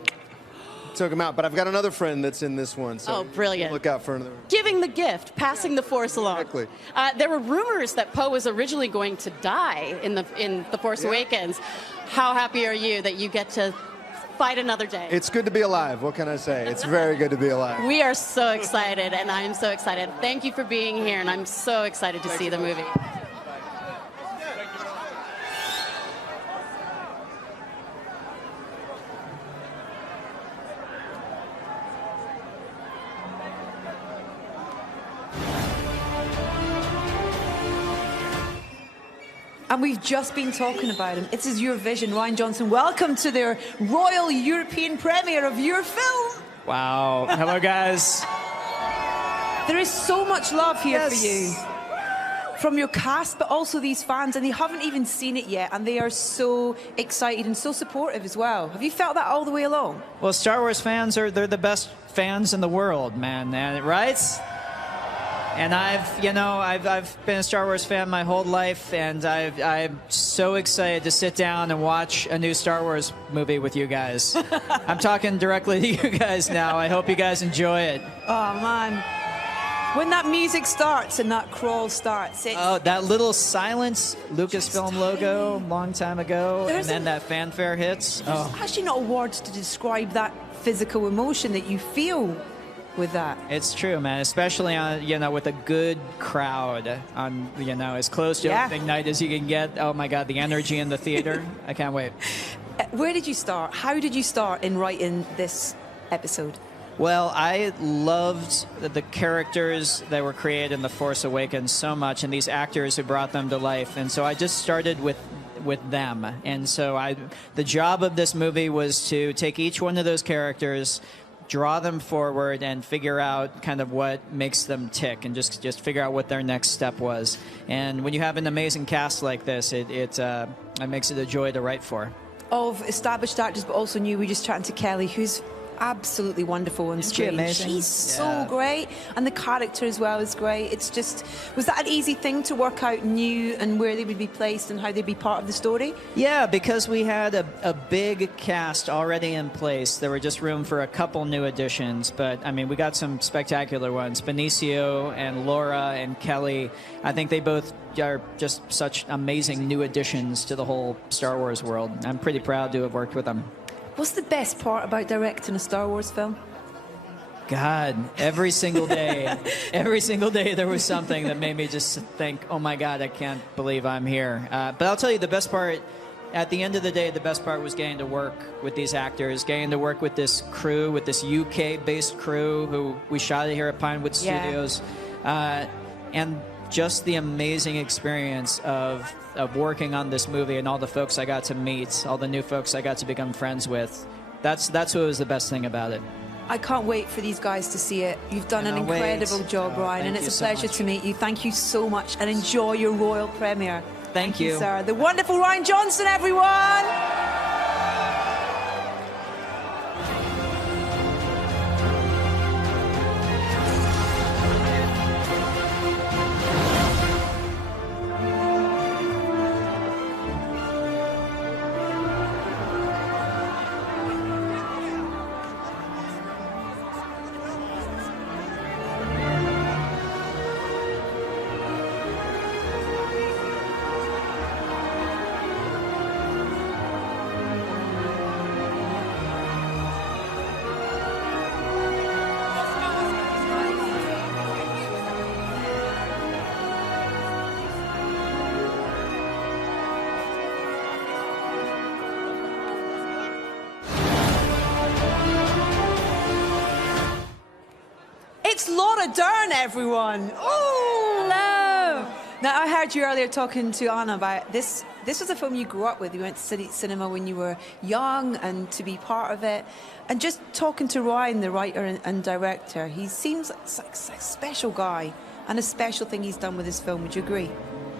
took him out. But I've got another friend that's in this one. So brilliant. Look out for another. Giving the gift, passing the Force along. Exactly. There were rumors that Poe was originally going to die in the Force Awakens. How happy are you that you get to fight another day? It's good to be alive. What can I say? It's very good to be alive. We are so excited, and I'm so excited. Thank you for being here, and I'm so excited to see the movie. And we've just been talking about him. It is your vision, Rian Johnson. Welcome to their Royal European premiere of your film. Wow. Hello, guys. There is so much love here for you. From your cast, but also these fans, and they haven't even seen it yet, and they are so excited and so supportive as well. Have you felt that all the way along? Well, Star Wars fans they're the best fans in the world, man, right? And I've been a Star Wars fan my whole life, and I'm so excited to sit down and watch a new Star Wars movie with you guys. I'm talking directly to you guys now. I hope you guys enjoy it. Oh, man. When that music starts and that crawl starts, it's... Oh, that little silence Lucasfilm logo a long time ago, and then that fanfare hits. There's actually not words to describe that physical emotion that you feel with that. It's true, man. Especially on, with a good crowd, on, as close to opening night as you can get. Oh my God, the energy in the theater! I can't wait. Where did you start? How did you start in writing this episode? Well, I loved the characters that were created in The Force Awakens so much, and these actors who brought them to life, and so I just started with them. And so the job of this movie was to take each one of those characters, draw them forward, and figure out kind of what makes them tick, and just figure out what their next step was. And when you have an amazing cast like this, it makes it a joy to write for. Of established actors, but also new. We just chatting to Kelly, who's absolutely wonderful on screen. Amazing? She's so great, and the character as well is great. It's just, was that an easy thing to work out new and where they would be placed and how they'd be part of the story? Yeah, because we had a big cast already in place. There were just room for a couple new additions, but I mean, we got some spectacular ones. Benicio and Laura and Kelly, I think they both are just such amazing new additions to the whole Star Wars world. I'm pretty proud to have worked with them. What's the best part about directing a Star Wars film? God, every single day there was something that made me just think, oh my God, I can't believe I'm here. But I'll tell you, the best part, at the end of the day, the best part was getting to work with these actors, getting to work with this crew, with this UK-based crew who we shot it here at Pinewood Studios. And just the amazing experience of working on this movie and all the folks I got to meet, all the new folks I got to become friends with. That's what was the best thing about it. I can't wait for these guys to see it. You've done an incredible job, Ryan, and it's a pleasure to meet you. Thank you so much, and enjoy your royal premiere. Thank you, sir. The wonderful Rian Johnson, everyone! It's Laura Dern, everyone. Oh, hello. Now, I heard you earlier talking to Anna about this. This was a film you grew up with. You went to city cinema when you were young, and to be part of it. And just talking to Ryan, the writer and director, he seems like a special guy, and a special thing he's done with this film. Would you agree?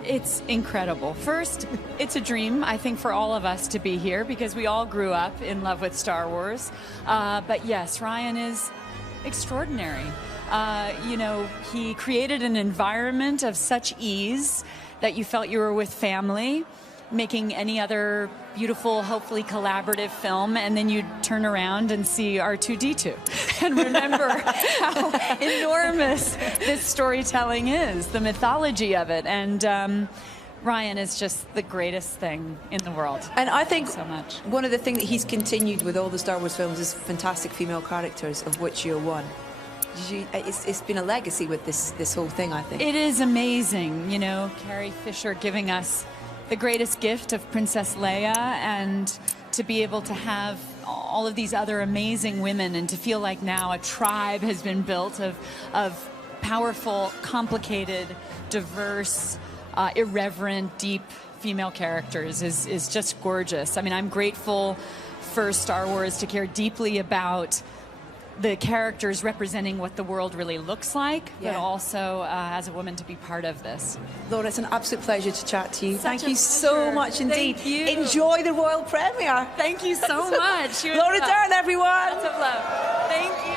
It's incredible. First, it's a dream, I think, for all of us to be here because we all grew up in love with Star Wars. But yes, Ryan is extraordinary. You know, he created an environment of such ease that you felt you were with family, making any other beautiful, hopefully collaborative film, and then you'd turn around and see R2-D2 and remember how enormous this storytelling is, the mythology of it. And Ryan is just the greatest thing in the world. And I think so much. One of the things that he's continued with all the Star Wars films is fantastic female characters, of which you're one. It's been a legacy with this whole thing, I think. It is amazing, you know, Carrie Fisher giving us the greatest gift of Princess Leia, and to be able to have all of these other amazing women, and to feel like now a tribe has been built of powerful, complicated, diverse, irreverent, deep female characters is just gorgeous. I mean, I'm grateful for Star Wars to care deeply about the characters representing what the world really looks like, but also as a woman to be part of this. Laura, it's an absolute pleasure to chat to you. Such Thank you so much indeed. Thank you. Enjoy the royal premiere. Thank you so much. Laura Dern, everyone. Lots of love. Thank you.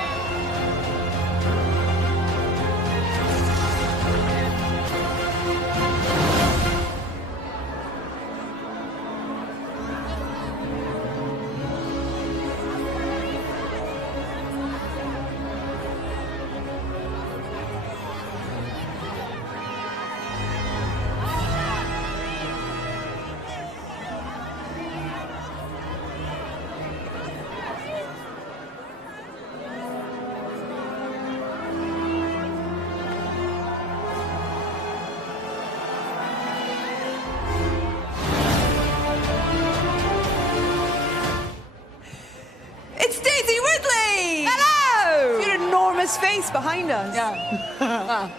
Face behind us. Yeah.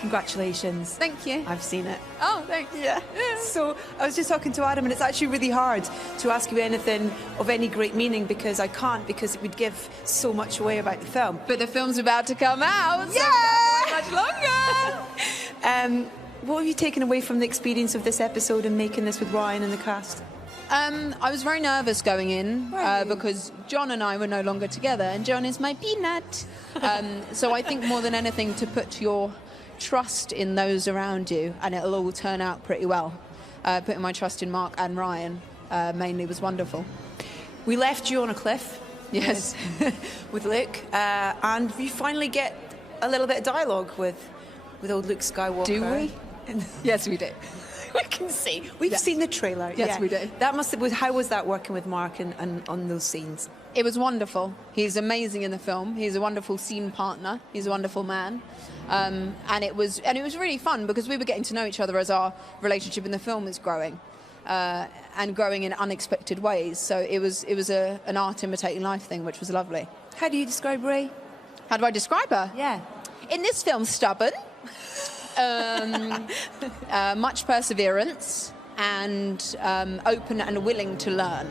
Congratulations. Thank you. I've seen it. Oh, thank you. Yeah. So I was just talking to Adam, and it's actually really hard to ask you anything of any great meaning because I can't, because it would give so much away about the film. But the film's about to come out. Yeah! So much longer. What have you taken away from the experience of this episode and making this with Ryan and the cast? I was very nervous going in because John and I were no longer together, and John is my peanut. So I think more than anything to put your trust in those around you, and it'll all turn out pretty well. Putting my trust in Mark and Ryan mainly was wonderful. We left you on a cliff. Yes. With Luke, and we finally get a little bit of dialogue with old Luke Skywalker. Do we? Yes, we do. we can see. We've seen the trailer. Yes, we did. That how was that working with Mark and on those scenes? It was wonderful. He's amazing in the film. He's a wonderful scene partner. He's a wonderful man. And it was really fun because we were getting to know each other as our relationship in the film is growing. And growing in unexpected ways. So it was an art imitating life thing, which was lovely. How do you describe Ray? How do I describe her? Yeah. In this film, stubborn, much perseverance, and open and willing to learn.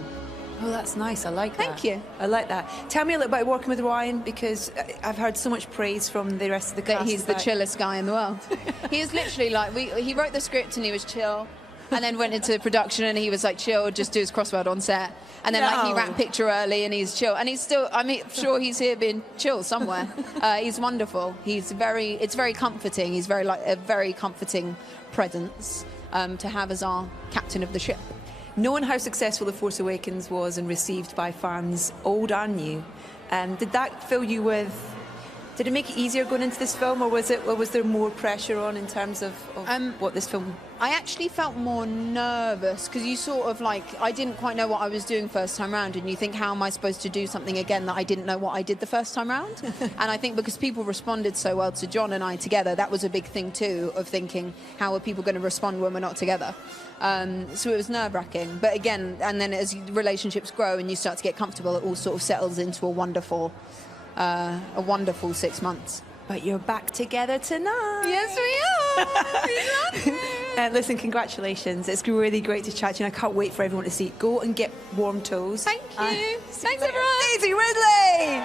Oh, that's nice. I like that. Thank you. I like that. Tell me a little about working with Ryan, because I've heard so much praise from the rest of the cast. That he's the chillest guy in the world. He is literally like, he wrote the script and he was chill, and then went into production and he was like chill, just do his crossboard on set. And then like he ran picture early and he's chill. And he's still, I'm sure he's here being chill somewhere. He's wonderful. It's very comforting. He's very like a very comforting presence to have as our captain of the ship. Knowing how successful The Force Awakens was and received by fans, old and new, did that fill you with... Did it make it easier going into this film, or was there more pressure on in terms of what this film... I actually felt more nervous because you sort of like, I didn't quite know what I was doing first time round, and you think, how am I supposed to do something again that I didn't know what I did the first time round? And I think because people responded so well to John and I together, that was a big thing too, of thinking, how are people going to respond when we're not together? So it was nerve-wracking. But again, and then as relationships grow and you start to get comfortable, it all sort of settles into a wonderful 6 months. But you're back together tonight. Yes, we are. Listen, congratulations. It's really great to chat to you, and I can't wait for everyone to see it. Go and get warm toes. Thank you. Thanks, everyone. Daisy Ridley!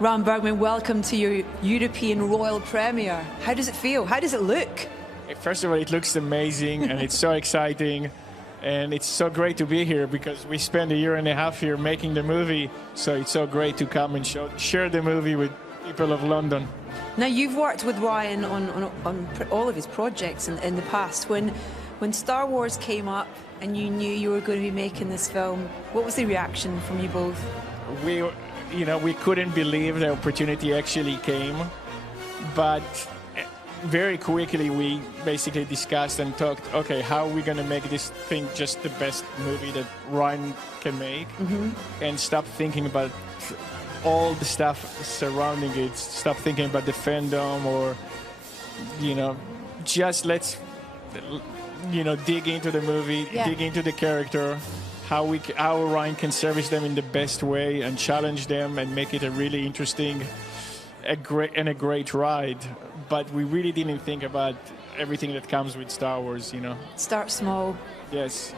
Ron Bergman, welcome to your European royal premiere. How does it feel? How does it look? First of all, it looks amazing and it's so exciting. And it's so great to be here because we spent 1.5 years here making the movie. So it's so great to come and share the movie with people of London. Now, you've worked with Ryan on all of his projects in the past. When Star Wars came up and you knew you were going to be making this film, what was the reaction from you both? We couldn't believe the opportunity actually came, but very quickly we basically discussed and talked, okay, how are we going to make this thing just the best movie that Ryan can make, and stop thinking about all the stuff surrounding it, stop thinking about the fandom or, just let's, dig into the movie, dig into the character, how Ryan can service them in the best way and challenge them and make it a really interesting, a great ride. But we really didn't think about everything that comes with Star Wars, Start small. Yes.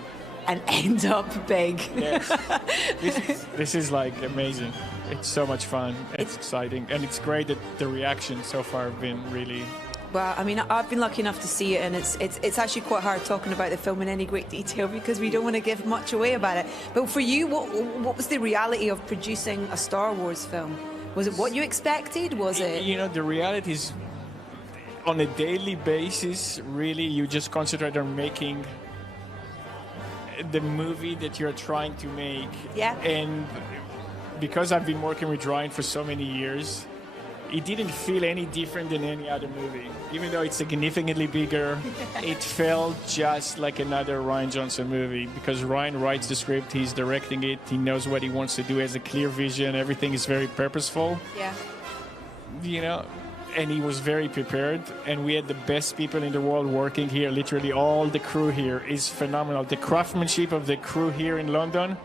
And end up big. Yes. This is like amazing. It's so much fun. It's exciting. And it's great that the reaction so far have been really... Well, I mean, I've been lucky enough to see it, and it's actually quite hard talking about the film in any great detail because we don't want to give much away about it. But for you, what was the reality of producing a Star Wars film? Was it what you expected? Was it... The reality is, on a daily basis, really, you just concentrate on making the movie that you're trying to make. Yeah. And because I've been working with Ryan for so many years, it didn't feel any different than any other movie. Even though it's significantly bigger, it felt just like another Rian Johnson movie because Ryan writes the script, he's directing it, he knows what he wants to do, has a clear vision, everything is very purposeful. Yeah. You know, and he was very prepared, and we had the best people in the world working here. Literally all the crew here is phenomenal. The craftsmanship of the crew here in London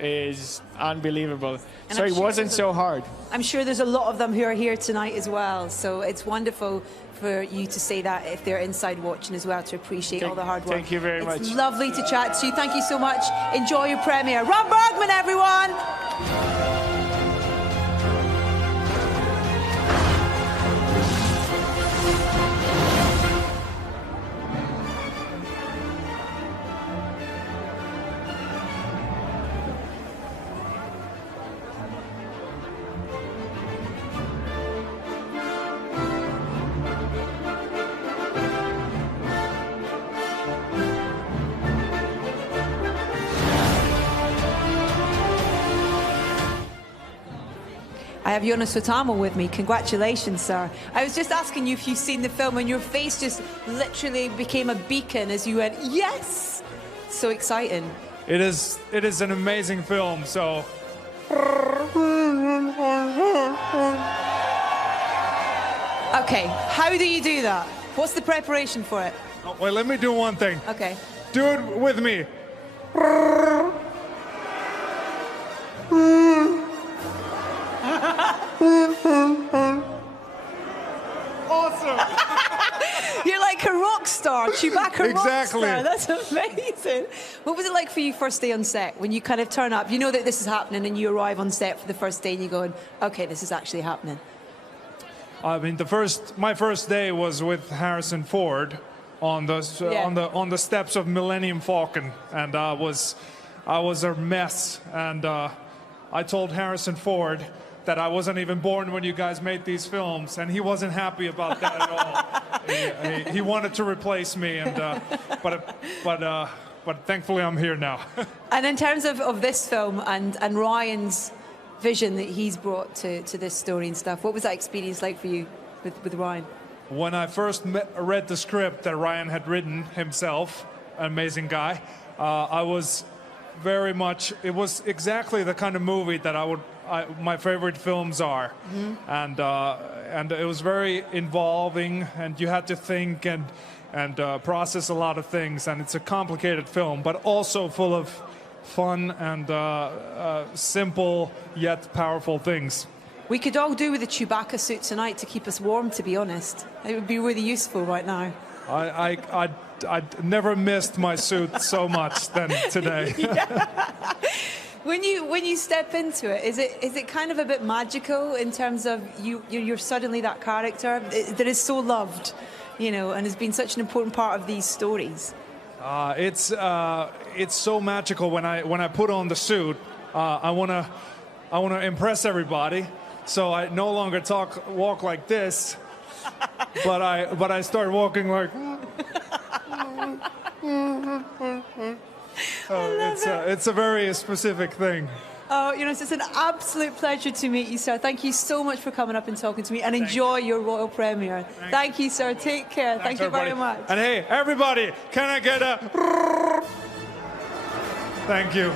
is unbelievable. And So I'm it sure wasn't there's so hard. I'm sure there's a lot of them who are here tonight as well. So it's wonderful for you to say that if they're inside watching as well, to appreciate all the hard work. Thank you very much. It's lovely to chat to you. Thank you so much. Enjoy your premiere. Ron Bergman, everyone! I have Jonas Sotamo with me. Congratulations, sir. I was just asking you if you've seen the film, and your face just literally became a beacon as you went, yes! So exciting. It is an amazing film, so... Okay, how do you do that? What's the preparation for it? Oh, wait, let me do one thing. Okay. Do it with me. Awesome. You're like a rock star, Chewbacca Exactly. rock star. That's amazing. What was it like for you first day on set when you kind of turn up? You know that this is happening, and you arrive on set for the first day, and you're going, "Okay, this is actually happening." I mean, my first day was with Harrison Ford on the steps of Millennium Falcon, and I was a mess. And I told Harrison Ford that I wasn't even born when you guys made these films, and he wasn't happy about that at all. He wanted to replace me, and but thankfully I'm here now. And in terms of this film and Ryan's vision that he's brought to this story and stuff, what was that experience like for you with Ryan? When I first read the script that Ryan had written himself, an amazing guy, I was very much, it was exactly the kind of movie that my favorite films are. Mm-hmm. And it was very involving, and you had to think and process a lot of things, and it's a complicated film, but also full of fun and simple yet powerful things. We could all do with a Chewbacca suit tonight to keep us warm, to be honest. It would be really useful right now. I never missed my suit so much than today. When you step into it, is it kind of a bit magical in terms of you're suddenly that character that is so loved, you know, and has been such an important part of these stories? It's so magical when I put on the suit. I wanna impress everybody, so I no longer walk like this, but I start walking like. It's a very specific thing. Oh, you know, it's an absolute pleasure to meet you, sir. Thank you so much for coming up and talking to me, and enjoy your royal premiere. Thank you, sir. Take care. Thank you very much. And hey, everybody, can I get a... Thank you.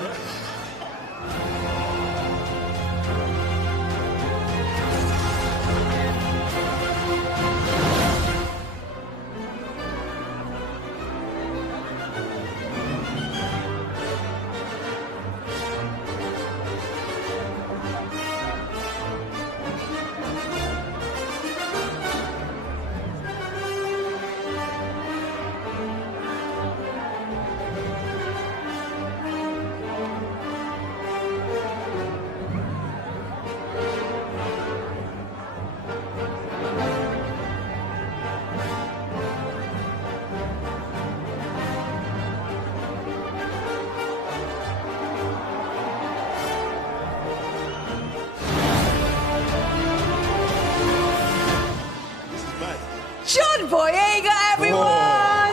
John Boyega, everyone!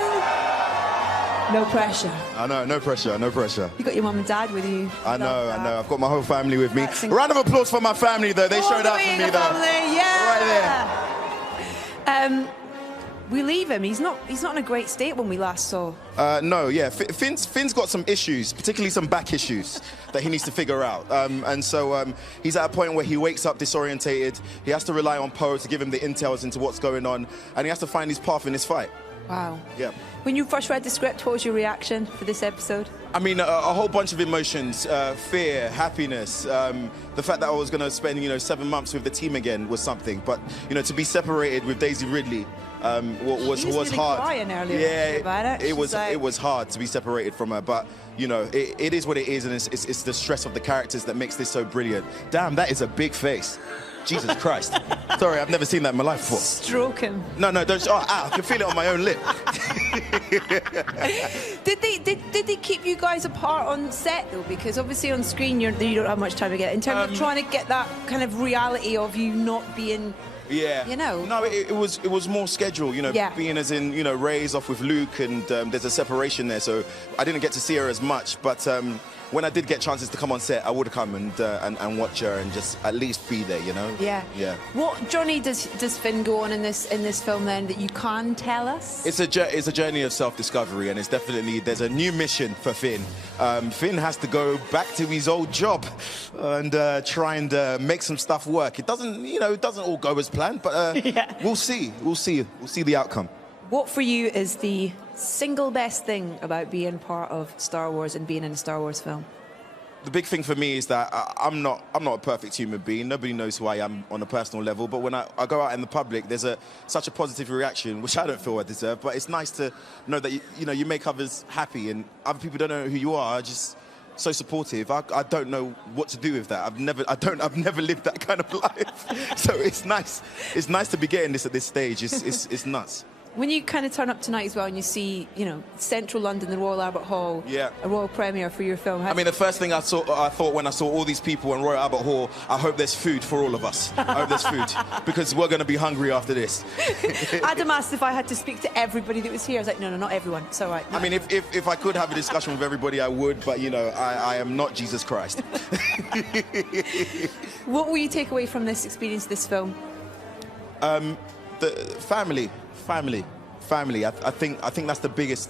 No pressure. I know, no pressure, no pressure. You got your mum and dad with you. I know. I've got my whole family with me. That's A round of applause for my family, though. They showed up for me, though. Family, yeah. Right there. We leave him. He's not in a great state when we last saw. No, yeah. Finn's got some issues, particularly some back issues that he needs to figure out. And so he's at a point where he wakes up disorientated. He has to rely on Poe to give him the intels into what's going on, and he has to find his path in this fight. Wow. Yeah. When you first read the script, what was your reaction for this episode? I mean, a whole bunch of emotions, fear, happiness. The fact that I was going to spend, 7 months with the team again was something. But, to be separated with Daisy Ridley was really hard. Crying earlier Yeah, about it. It was hard to be separated from her. But, it is what it is, and it's the stress of the characters that makes this so brilliant. Damn, that is a big face. Jesus Christ. Sorry, I've never seen that in my life before. Stroke him. No, don't. Oh, I can feel it on my own lip. Did they keep you guys apart on set though? Because obviously on screen you don't have much time to get. In terms of trying to get that kind of reality of you not being. Yeah. No, it was more schedule, being as in, Ray's off with Luke, and there's a separation there, so I didn't get to see her as much. But when I did get chances to come on set, I would come and watch her and just at least be there, Yeah. Yeah. What journey does Finn go on in this film then that you can tell us? It's a journey of self-discovery, and there's a new mission for Finn. Finn has to go back to his old job and try and make some stuff work. It doesn't all go as planned, but we'll see the outcome. What for you is the single best thing about being part of Star Wars and being in a Star Wars film? The big thing for me is that I'm not a perfect human being. Nobody knows who I am on a personal level. But when I go out in the public, there's such a positive reaction, which I don't feel I deserve. But it's nice to know that you make others happy, and other people don't know who you are. Just so supportive. I don't know what to do with that. I've never lived that kind of life. So it's nice. It's nice to be getting this at this stage. It's nuts. When you kind of turn up tonight as well and you see, central London, the Royal Albert Hall, a royal premiere for your film. I mean, the first thing I thought when I saw all these people in Royal Albert Hall, I hope there's food for all of us. I hope there's food, because we're going to be hungry after this. Adam asked if I had to speak to everybody that was here. I was like, no, not everyone. It's all right. No. I mean, if I could have a discussion with everybody, I would, but, I am not Jesus Christ. What will you take away from this experience, this film? The family. I think that's the biggest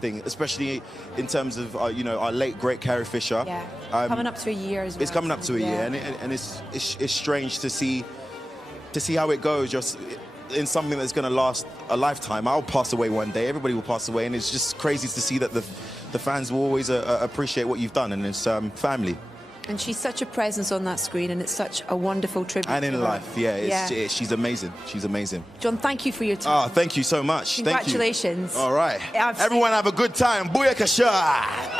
thing, especially in terms of our late great Carrie Fisher. Yeah, coming up to a year as well. It's coming up to a year, and it's strange to see how it goes just in something that's going to last a lifetime. I'll pass away one day. Everybody will pass away, and it's just crazy to see that the fans will always appreciate what you've done, and it's family. And she's such a presence on that screen, and it's such a wonderful tribute. And in to her. life, she's amazing. She's amazing. John, thank you for your time. Oh, thank you so much. Congratulations. Thank you. All right. Everyone have a good time. Booyakasha!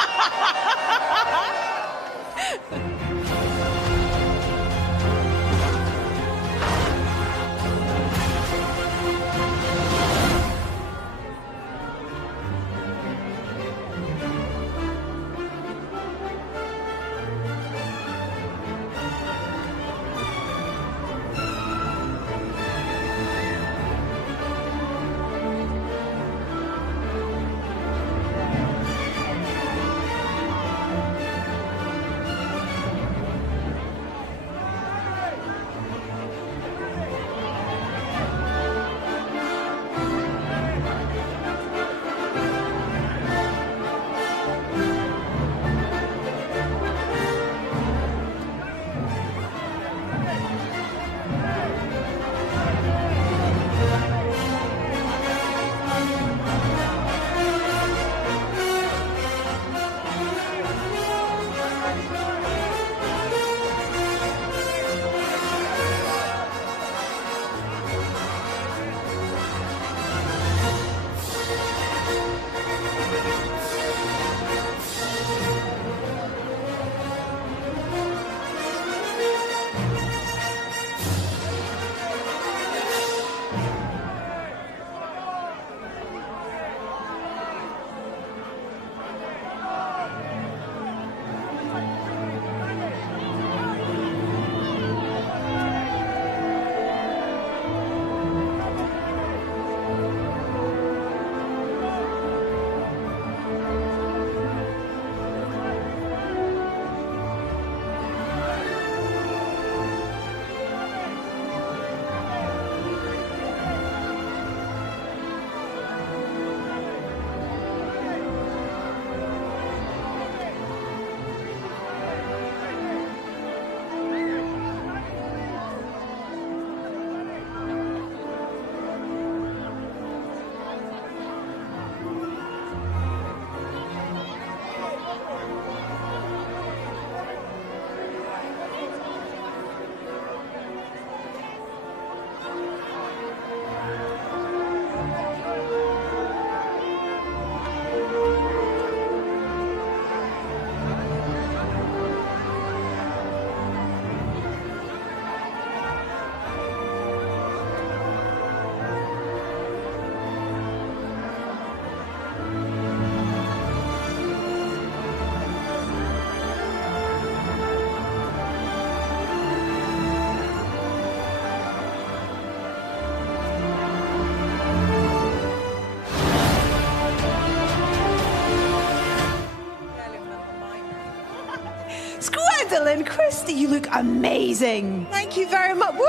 that you look amazing. Thank you very much. Woo!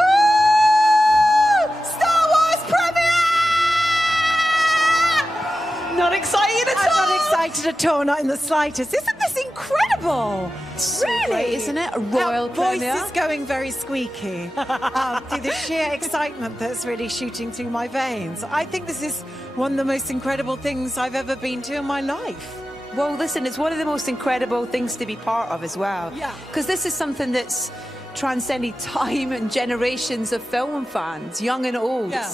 Star Wars premiere! Not excited at all. I'm not excited at all, not in the slightest. Isn't this incredible? Really? Great, isn't it? A royal premiere. Voice is going very squeaky through the sheer excitement that's really shooting through my veins. I think this is one of the most incredible things I've ever been to in my life. Well, listen, it's one of the most incredible things to be part of as well. Yeah. Because this is something that's transcended time and generations of film fans, young and old. Yeah.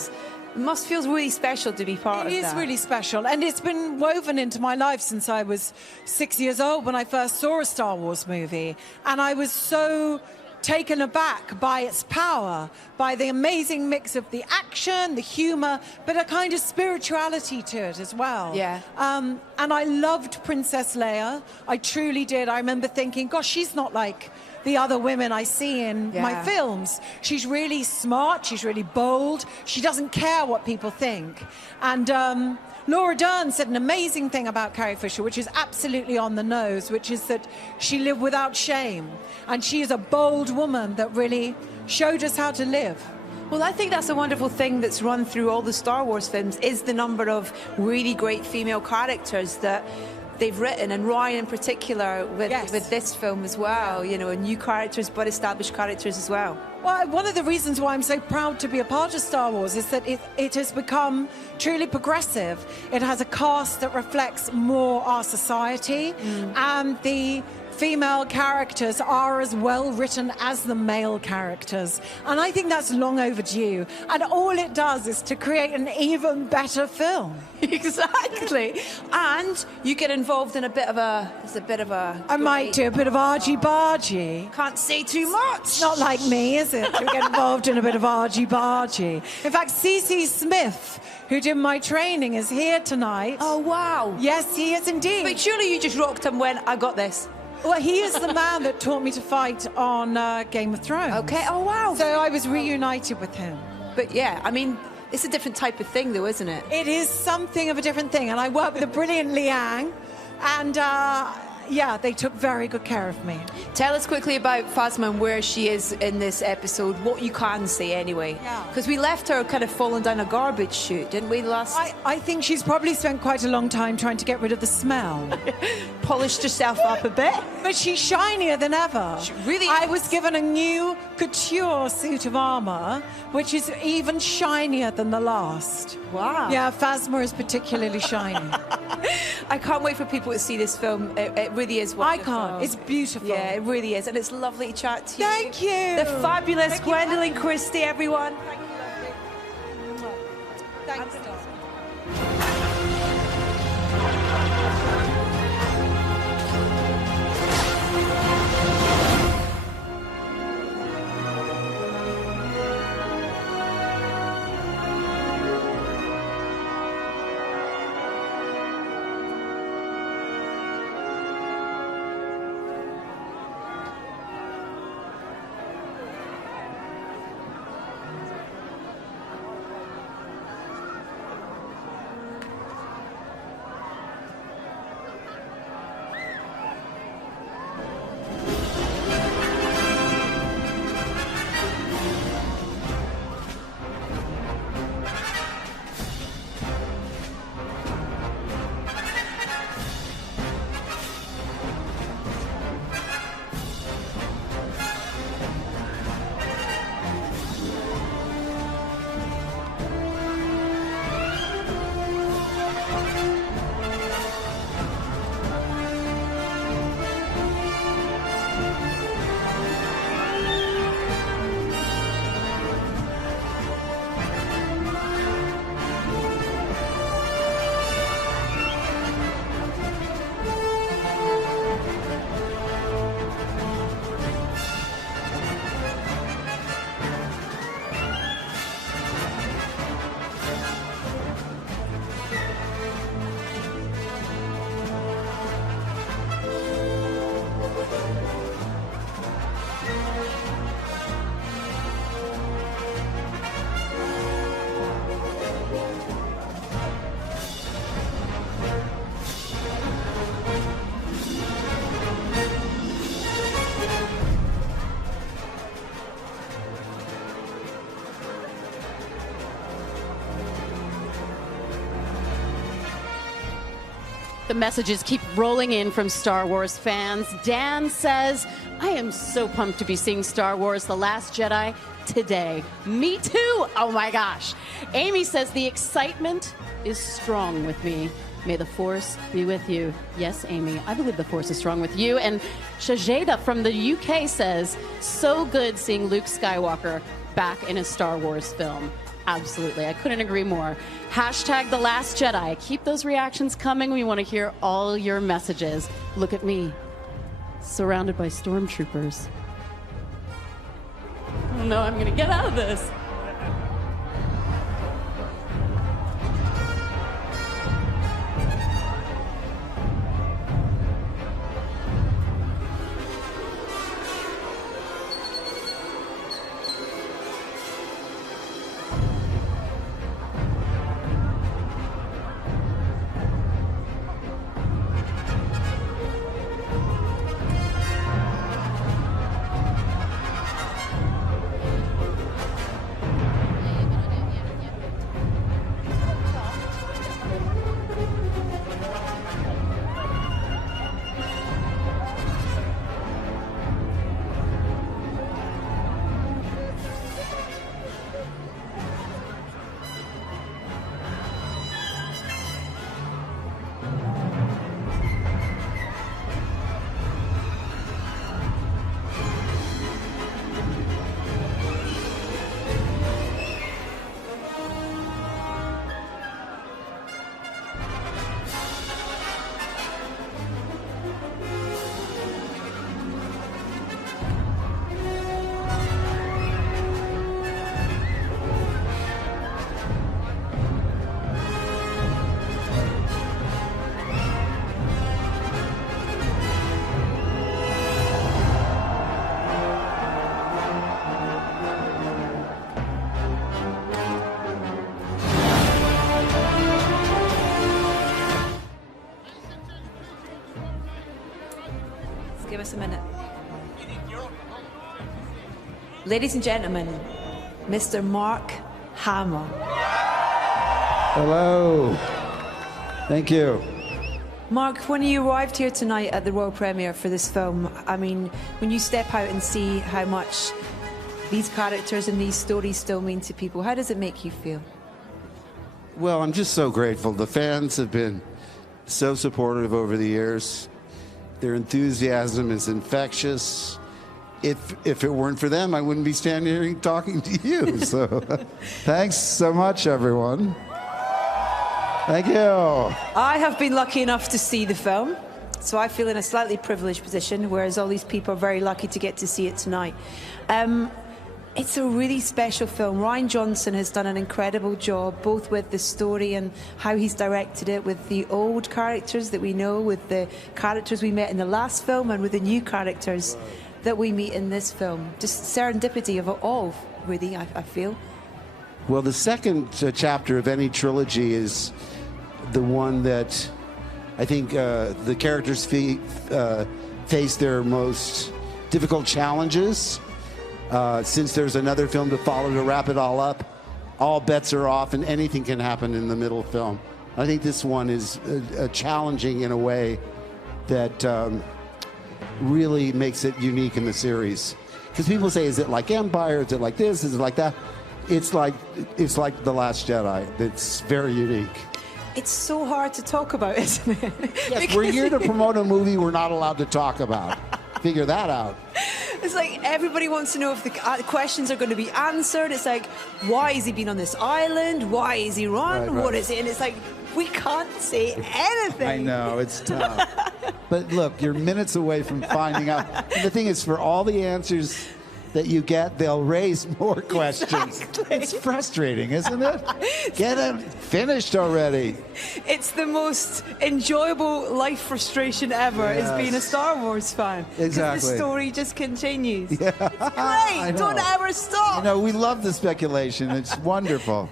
It must feel really special to be part of that. It is really special, and it's been woven into my life since I was 6 years old when I first saw a Star Wars movie, and I was so taken aback by its power, by the amazing mix of the action, the humor, but a kind of spirituality to it as well. Yeah. And I loved Princess Leia. I truly did. I remember thinking, gosh, she's not like the other women I see in my films. She's really smart, she's really bold, she doesn't care what people think. And Laura Dern said an amazing thing about Carrie Fisher, which is absolutely on the nose, which is that she lived without shame. And she is a bold woman that really showed us how to live. Well, I think that's a wonderful thing that's run through all the Star Wars films, is the number of really great female characters that they've written, and Ryan in particular with this film as well, you know, new characters but established characters as well. Well, one of the reasons why I'm so proud to be a part of Star Wars is that it has become truly progressive. It has a cast that reflects more our society, and the female characters are as well written as the male characters. And I think that's long overdue. And all it does is to create an even better film. Exactly. And you get involved in a bit of a... I might do a bit of argy-bargy. Can't say too much. It's not like me, is it? To get involved in a bit of argy-bargy. In fact, C.C. Smith, who did my training, is here tonight. Oh, wow. Yes, he is indeed. But surely you just rocked him when I got this. Well, he is the man that taught me to fight on Game of Thrones. Okay, oh wow. So I was reunited with him. But yeah, I mean, it's a different type of thing though, isn't it? It is something of a different thing. And I worked with the brilliant Liang. And yeah, they took very good care of me. Tell us quickly about Phasma and where she is in this episode, what you can say anyway. Yeah. Because we left her kind of falling down a garbage chute, didn't we, last? I think she's probably spent quite a long time trying to get rid of the smell. Polished herself up a bit. But she's shinier than ever. She really is. I was given a new couture suit of armor, which is even shinier than the last. Wow. Yeah, Phasma is particularly shiny. I can't wait for people to see this film. It really is wonderful. I can't. It's beautiful. Yeah, it really is. And it's lovely to chat to you. Thank you. The fabulous Gwendoline Christie, everyone. Thank you, lovely. Thanks, darling. The messages keep rolling in from Star Wars fans. Dan says, I am so pumped to be seeing Star Wars The Last Jedi today. Me too. Oh my gosh. Amy says, the excitement is strong with me. May the Force be with you. Yes, Amy, I believe the Force is strong with you. And Shajeda from the UK says, so good seeing Luke Skywalker back in a Star Wars film. Absolutely, I couldn't agree more. Hashtag The Last Jedi. Keep those reactions coming. We want to hear all your messages. Look at me, surrounded by stormtroopers. Oh no, I'm gonna get out of this. Give us a minute. Ladies and gentlemen, Mr. Mark Hamill. Hello. Thank you. Mark, when you arrived here tonight at the world premiere for this film, I mean, when you step out and see how much these characters and these stories still mean to people, how does it make you feel? Well, I'm just so grateful. The fans have been so supportive over the years. Their enthusiasm is infectious. If it weren't for them, I wouldn't be standing here talking to you. So thanks so much, everyone. Thank you. I have been lucky enough to see the film, so I feel in a slightly privileged position, whereas all these people are very lucky to get to see it tonight. It's a really special film. Rian Johnson has done an incredible job, both with the story and how he's directed it, with the old characters that we know, with the characters we met in the last film, and with the new characters that we meet in this film. Just serendipity of it all, really, I feel. Well, the second chapter of any trilogy is the one that I think the characters face their most difficult challenges. Since there's another film to follow to wrap it all up, all bets are off and anything can happen in the middle film. I think this one is challenging in a way that really makes it unique in the series. Because people say, is it like Empire? Is it like this? Is it like that? It's like The Last Jedi. It's very unique. It's so hard to talk about, isn't it? Yes, we're here to promote a movie we're not allowed to talk about. Figure that out. It's like everybody wants to know if the questions are going to be answered. It's like, why has he been on this island? Why is he run? Right. What is it? And it's like, we can't say anything. I know, it's tough. But look, you're minutes away from finding out. And the thing is, for all the answers that you get, they'll raise more questions. Exactly. It's frustrating, isn't it? Get it finished already. It's the most enjoyable life frustration ever, is being a Star Wars fan. Exactly. Because the story just continues. Yeah. It's great. Don't ever stop. I know, we love the speculation. It's wonderful.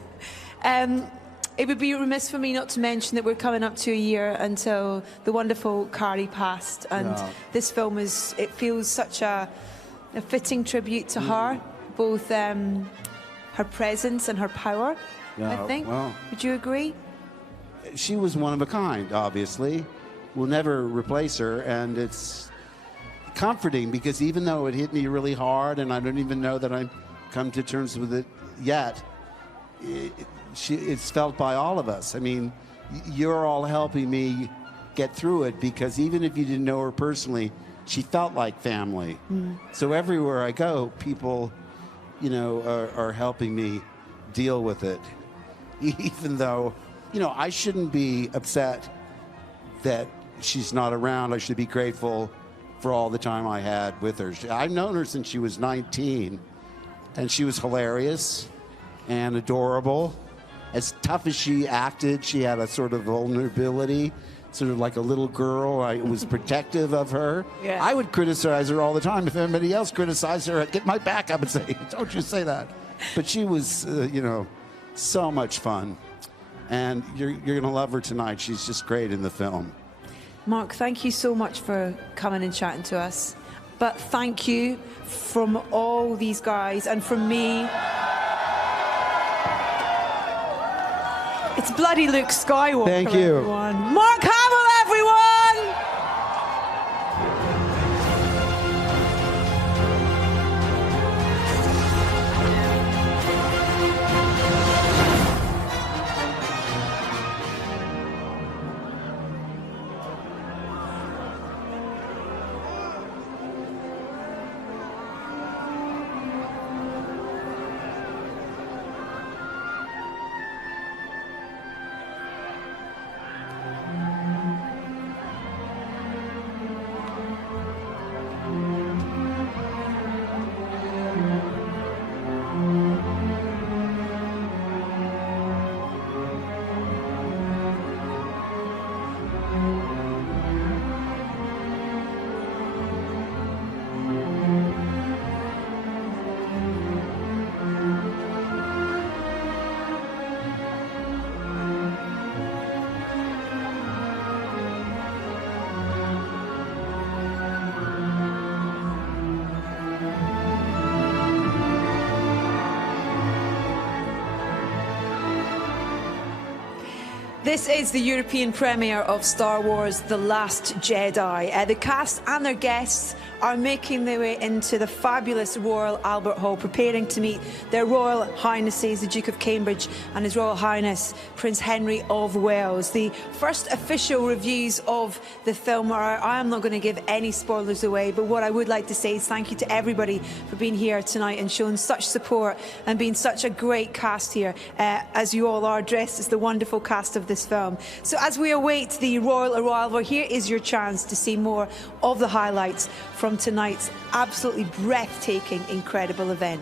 It would be remiss for me not to mention that we're coming up to a year until the wonderful Carrie passed. And this film it feels such a fitting tribute to her, both her presence and her power, I think. Well, would you agree? she was one of a kind, obviously. will never replace her, and it's comforting because even though it hit me really hard, and I don't even know that I'm come to terms with it yet, it's felt by all of us. I mean, you're all helping me get through it because even if you didn't know her personally, she felt like family. So everywhere I go, people, you know, are helping me deal with it. Even though, you know, I shouldn't be upset that she's not around. I should be grateful for all the time I had with her. I've known her since she was 19, and she was hilarious and adorable. As tough as she acted, she had a sort of vulnerability, sort of like a little girl. I was protective of her. Yeah. I would criticize her all the time. If anybody else criticized her, I'd get my back up and say, don't you say that. But she was, you know, so much fun. And you're going to love her tonight. She's just great in the film. Mark, thank you so much for coming and chatting to us. But thank you from all these guys and from me. It's bloody Luke Skywalker, Thank you. everyone. Mark Hamill, everyone! This is the European premiere of Star Wars The Last Jedi. The cast and their guests are making their way into the fabulous Royal Albert Hall, preparing to meet their Royal Highnesses, the Duke of Cambridge and His Royal Highness Prince Henry of Wales. The first official reviews of the film are, I am not going to give any spoilers away, but what I would like to say is thank you to everybody for being here tonight and showing such support and being such a great cast here, as you all are dressed as the wonderful cast of this film. So as we await the royal arrival, here is your chance to see more of the highlights from tonight's absolutely breathtaking, incredible event.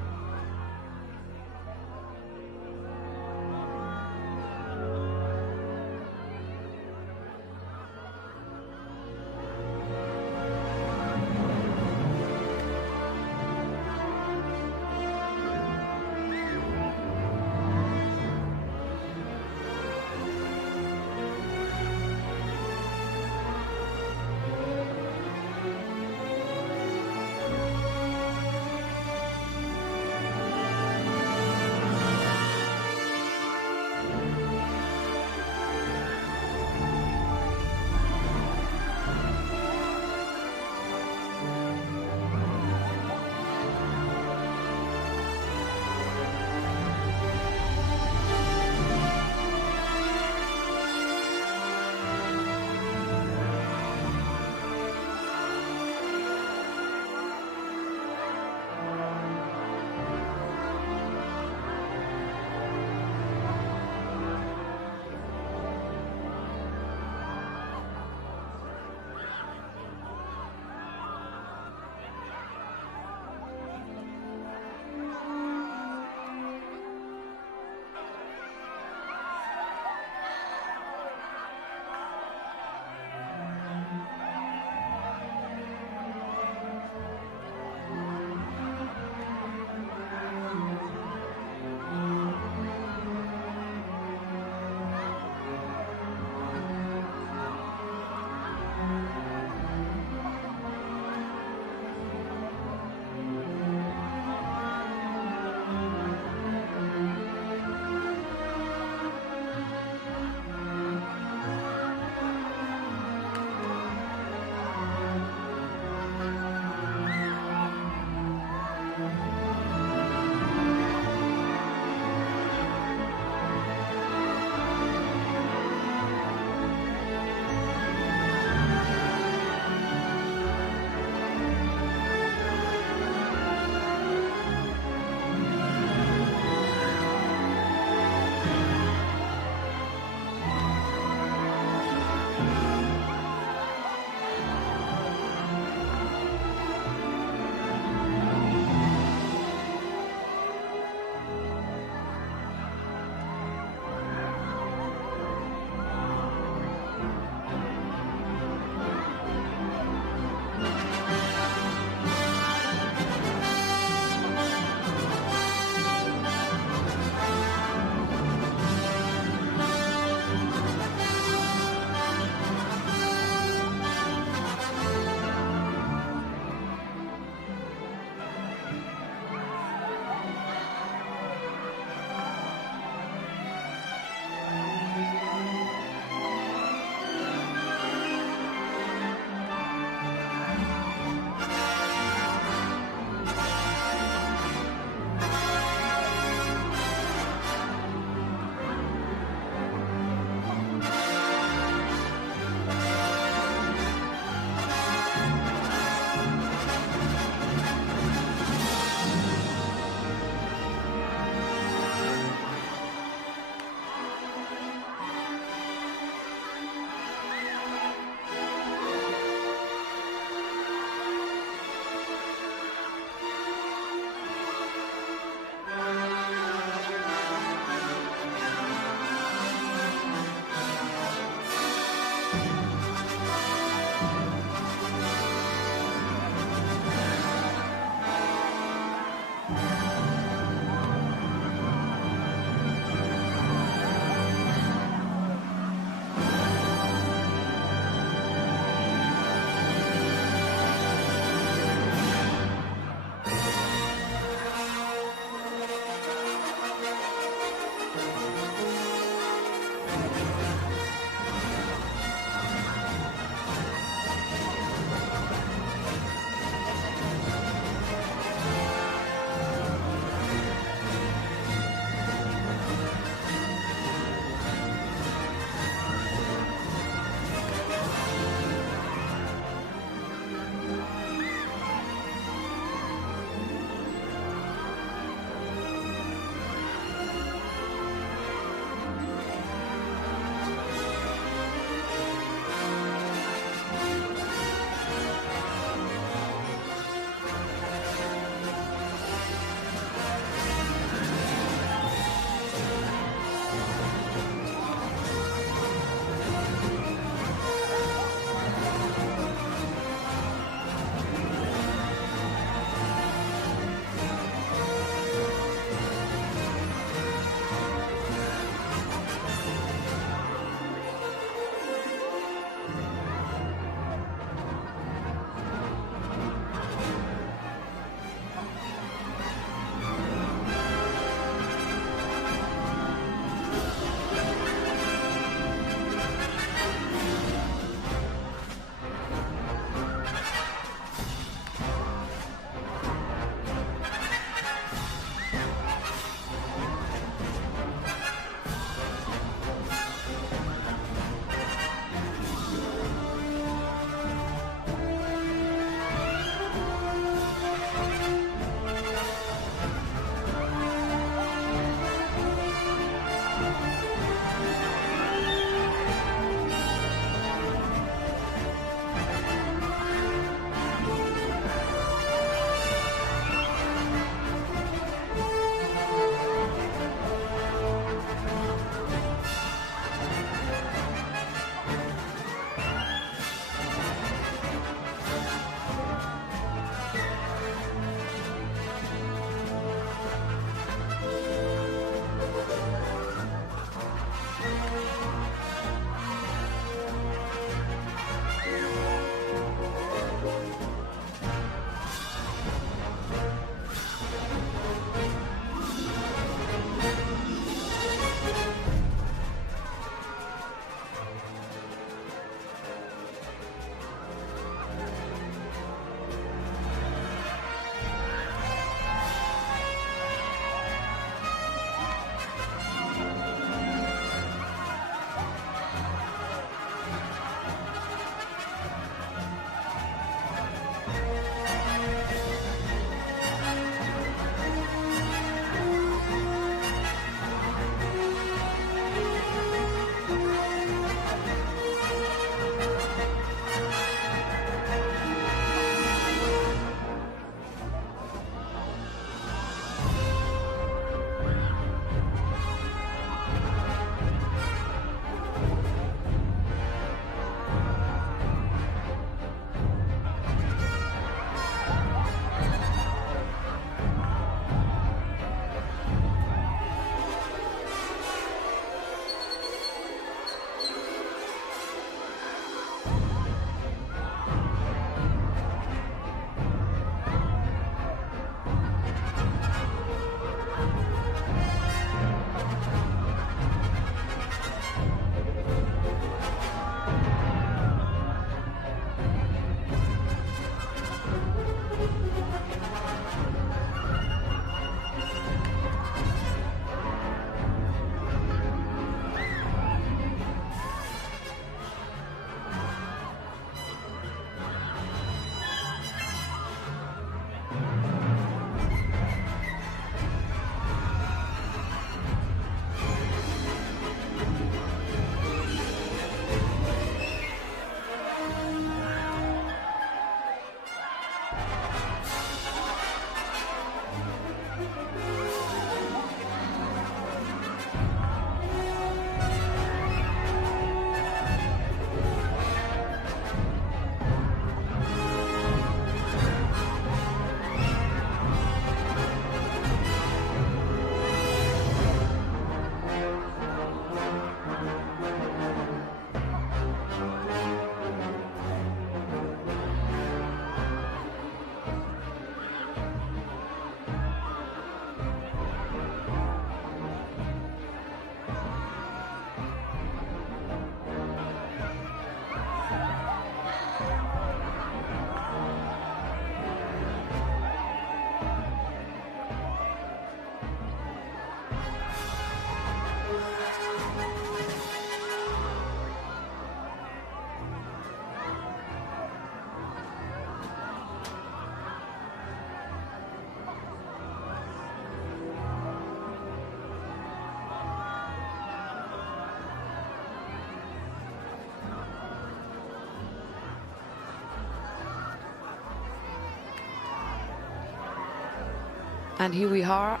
And here we are,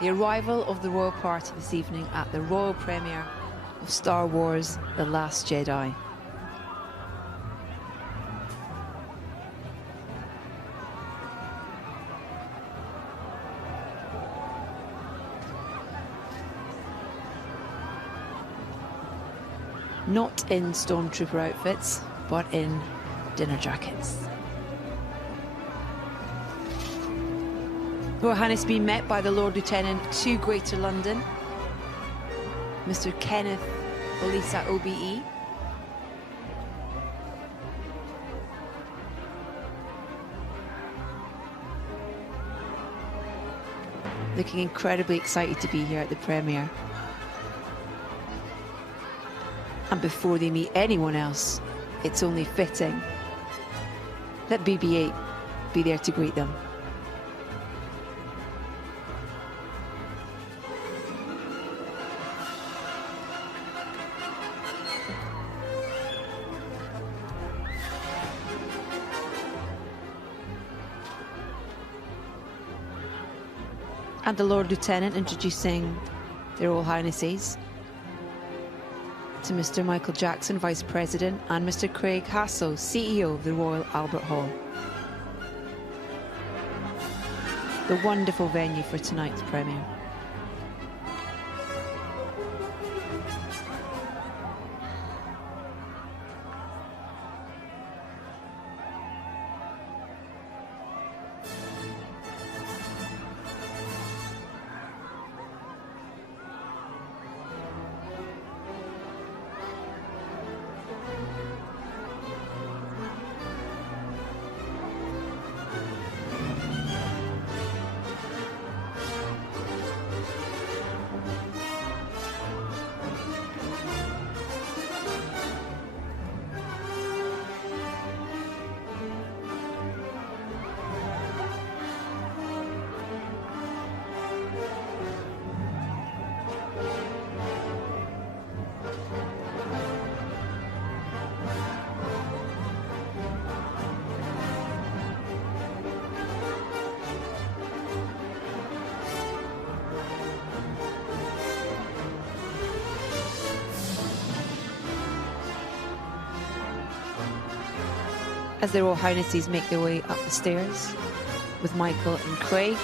the arrival of the royal party this evening at the royal premiere of Star Wars: The Last Jedi. Not in stormtrooper outfits, but in dinner jackets. Royal Highness being met by the Lord Lieutenant to Greater London, Mr. Kenneth Olisa OBE. Looking incredibly excited to be here at the premiere. And before they meet anyone else, it's only fitting that BB-8 be there to greet them. And the Lord Lieutenant introducing their Royal Highnesses to Mr. Michael Jackson, Vice President, and Mr. Craig Hassel, CEO of the Royal Albert Hall. The wonderful venue for tonight's premiere. As the Royal Highnesses make their way up the stairs with Michael and Craig.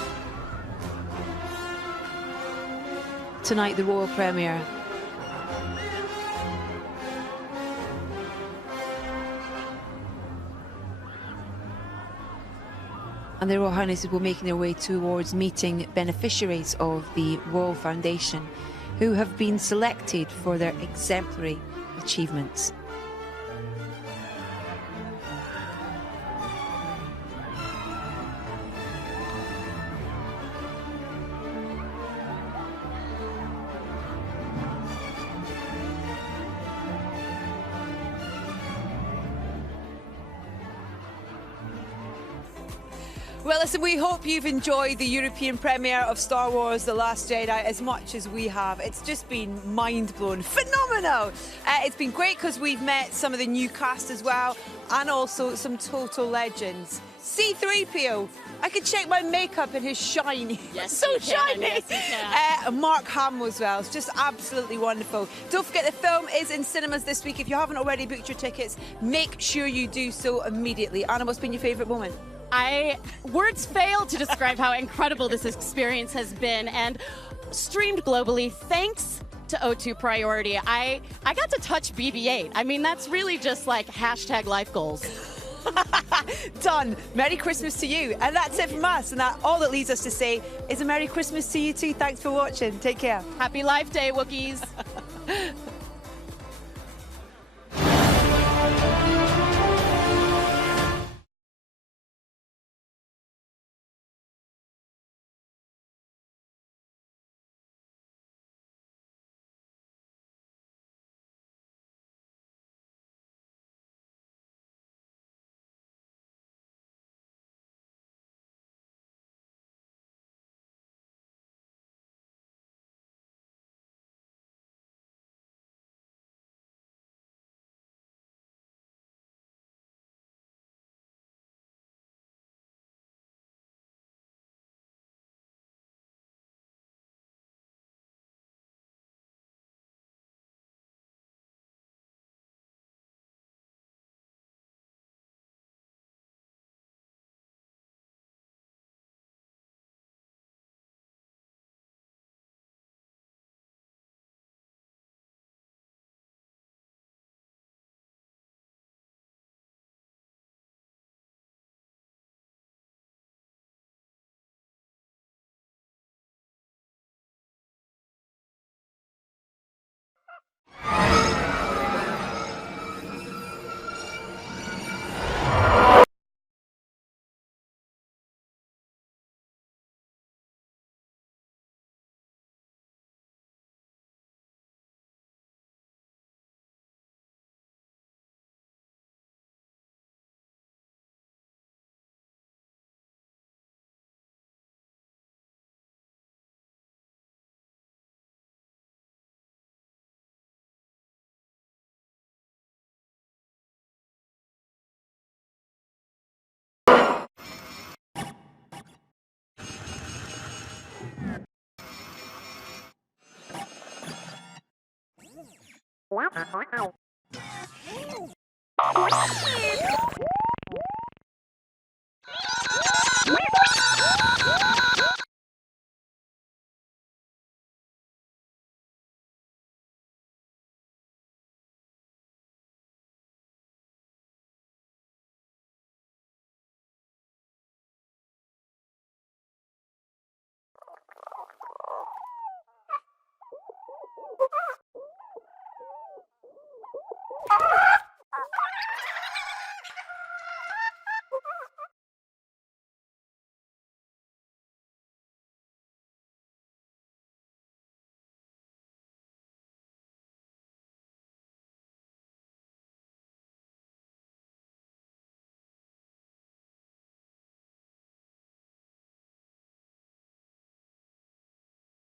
Tonight, the royal premiere. And the Royal Highnesses will be making their way towards meeting beneficiaries of the Royal Foundation who have been selected for their exemplary achievements. Well, listen, we hope you've enjoyed the European premiere of Star Wars: The Last Jedi as much as we have. It's just been mind-blowing, phenomenal. It's been great because we've met some of the new cast as well, and also some total legends. C-3PO, I could check my makeup and his shiny. Yes, so you can. shiny. Yes, you can. Mark Hamill as well. It's just absolutely wonderful. Don't forget the film is in cinemas this week. If you haven't already booked your tickets, make sure you do so immediately. Anna, what's been your favourite moment? Words fail to describe how incredible this experience has been, and streamed globally thanks to O2 Priority. I got to touch BB-8. I mean, that's really just like hashtag life goals. Done. Merry Christmas to you. And that's it from us. And that all that leaves us to say is a Merry Christmas to you too. Thanks for watching. Take care. Happy Life Day, Wookiees.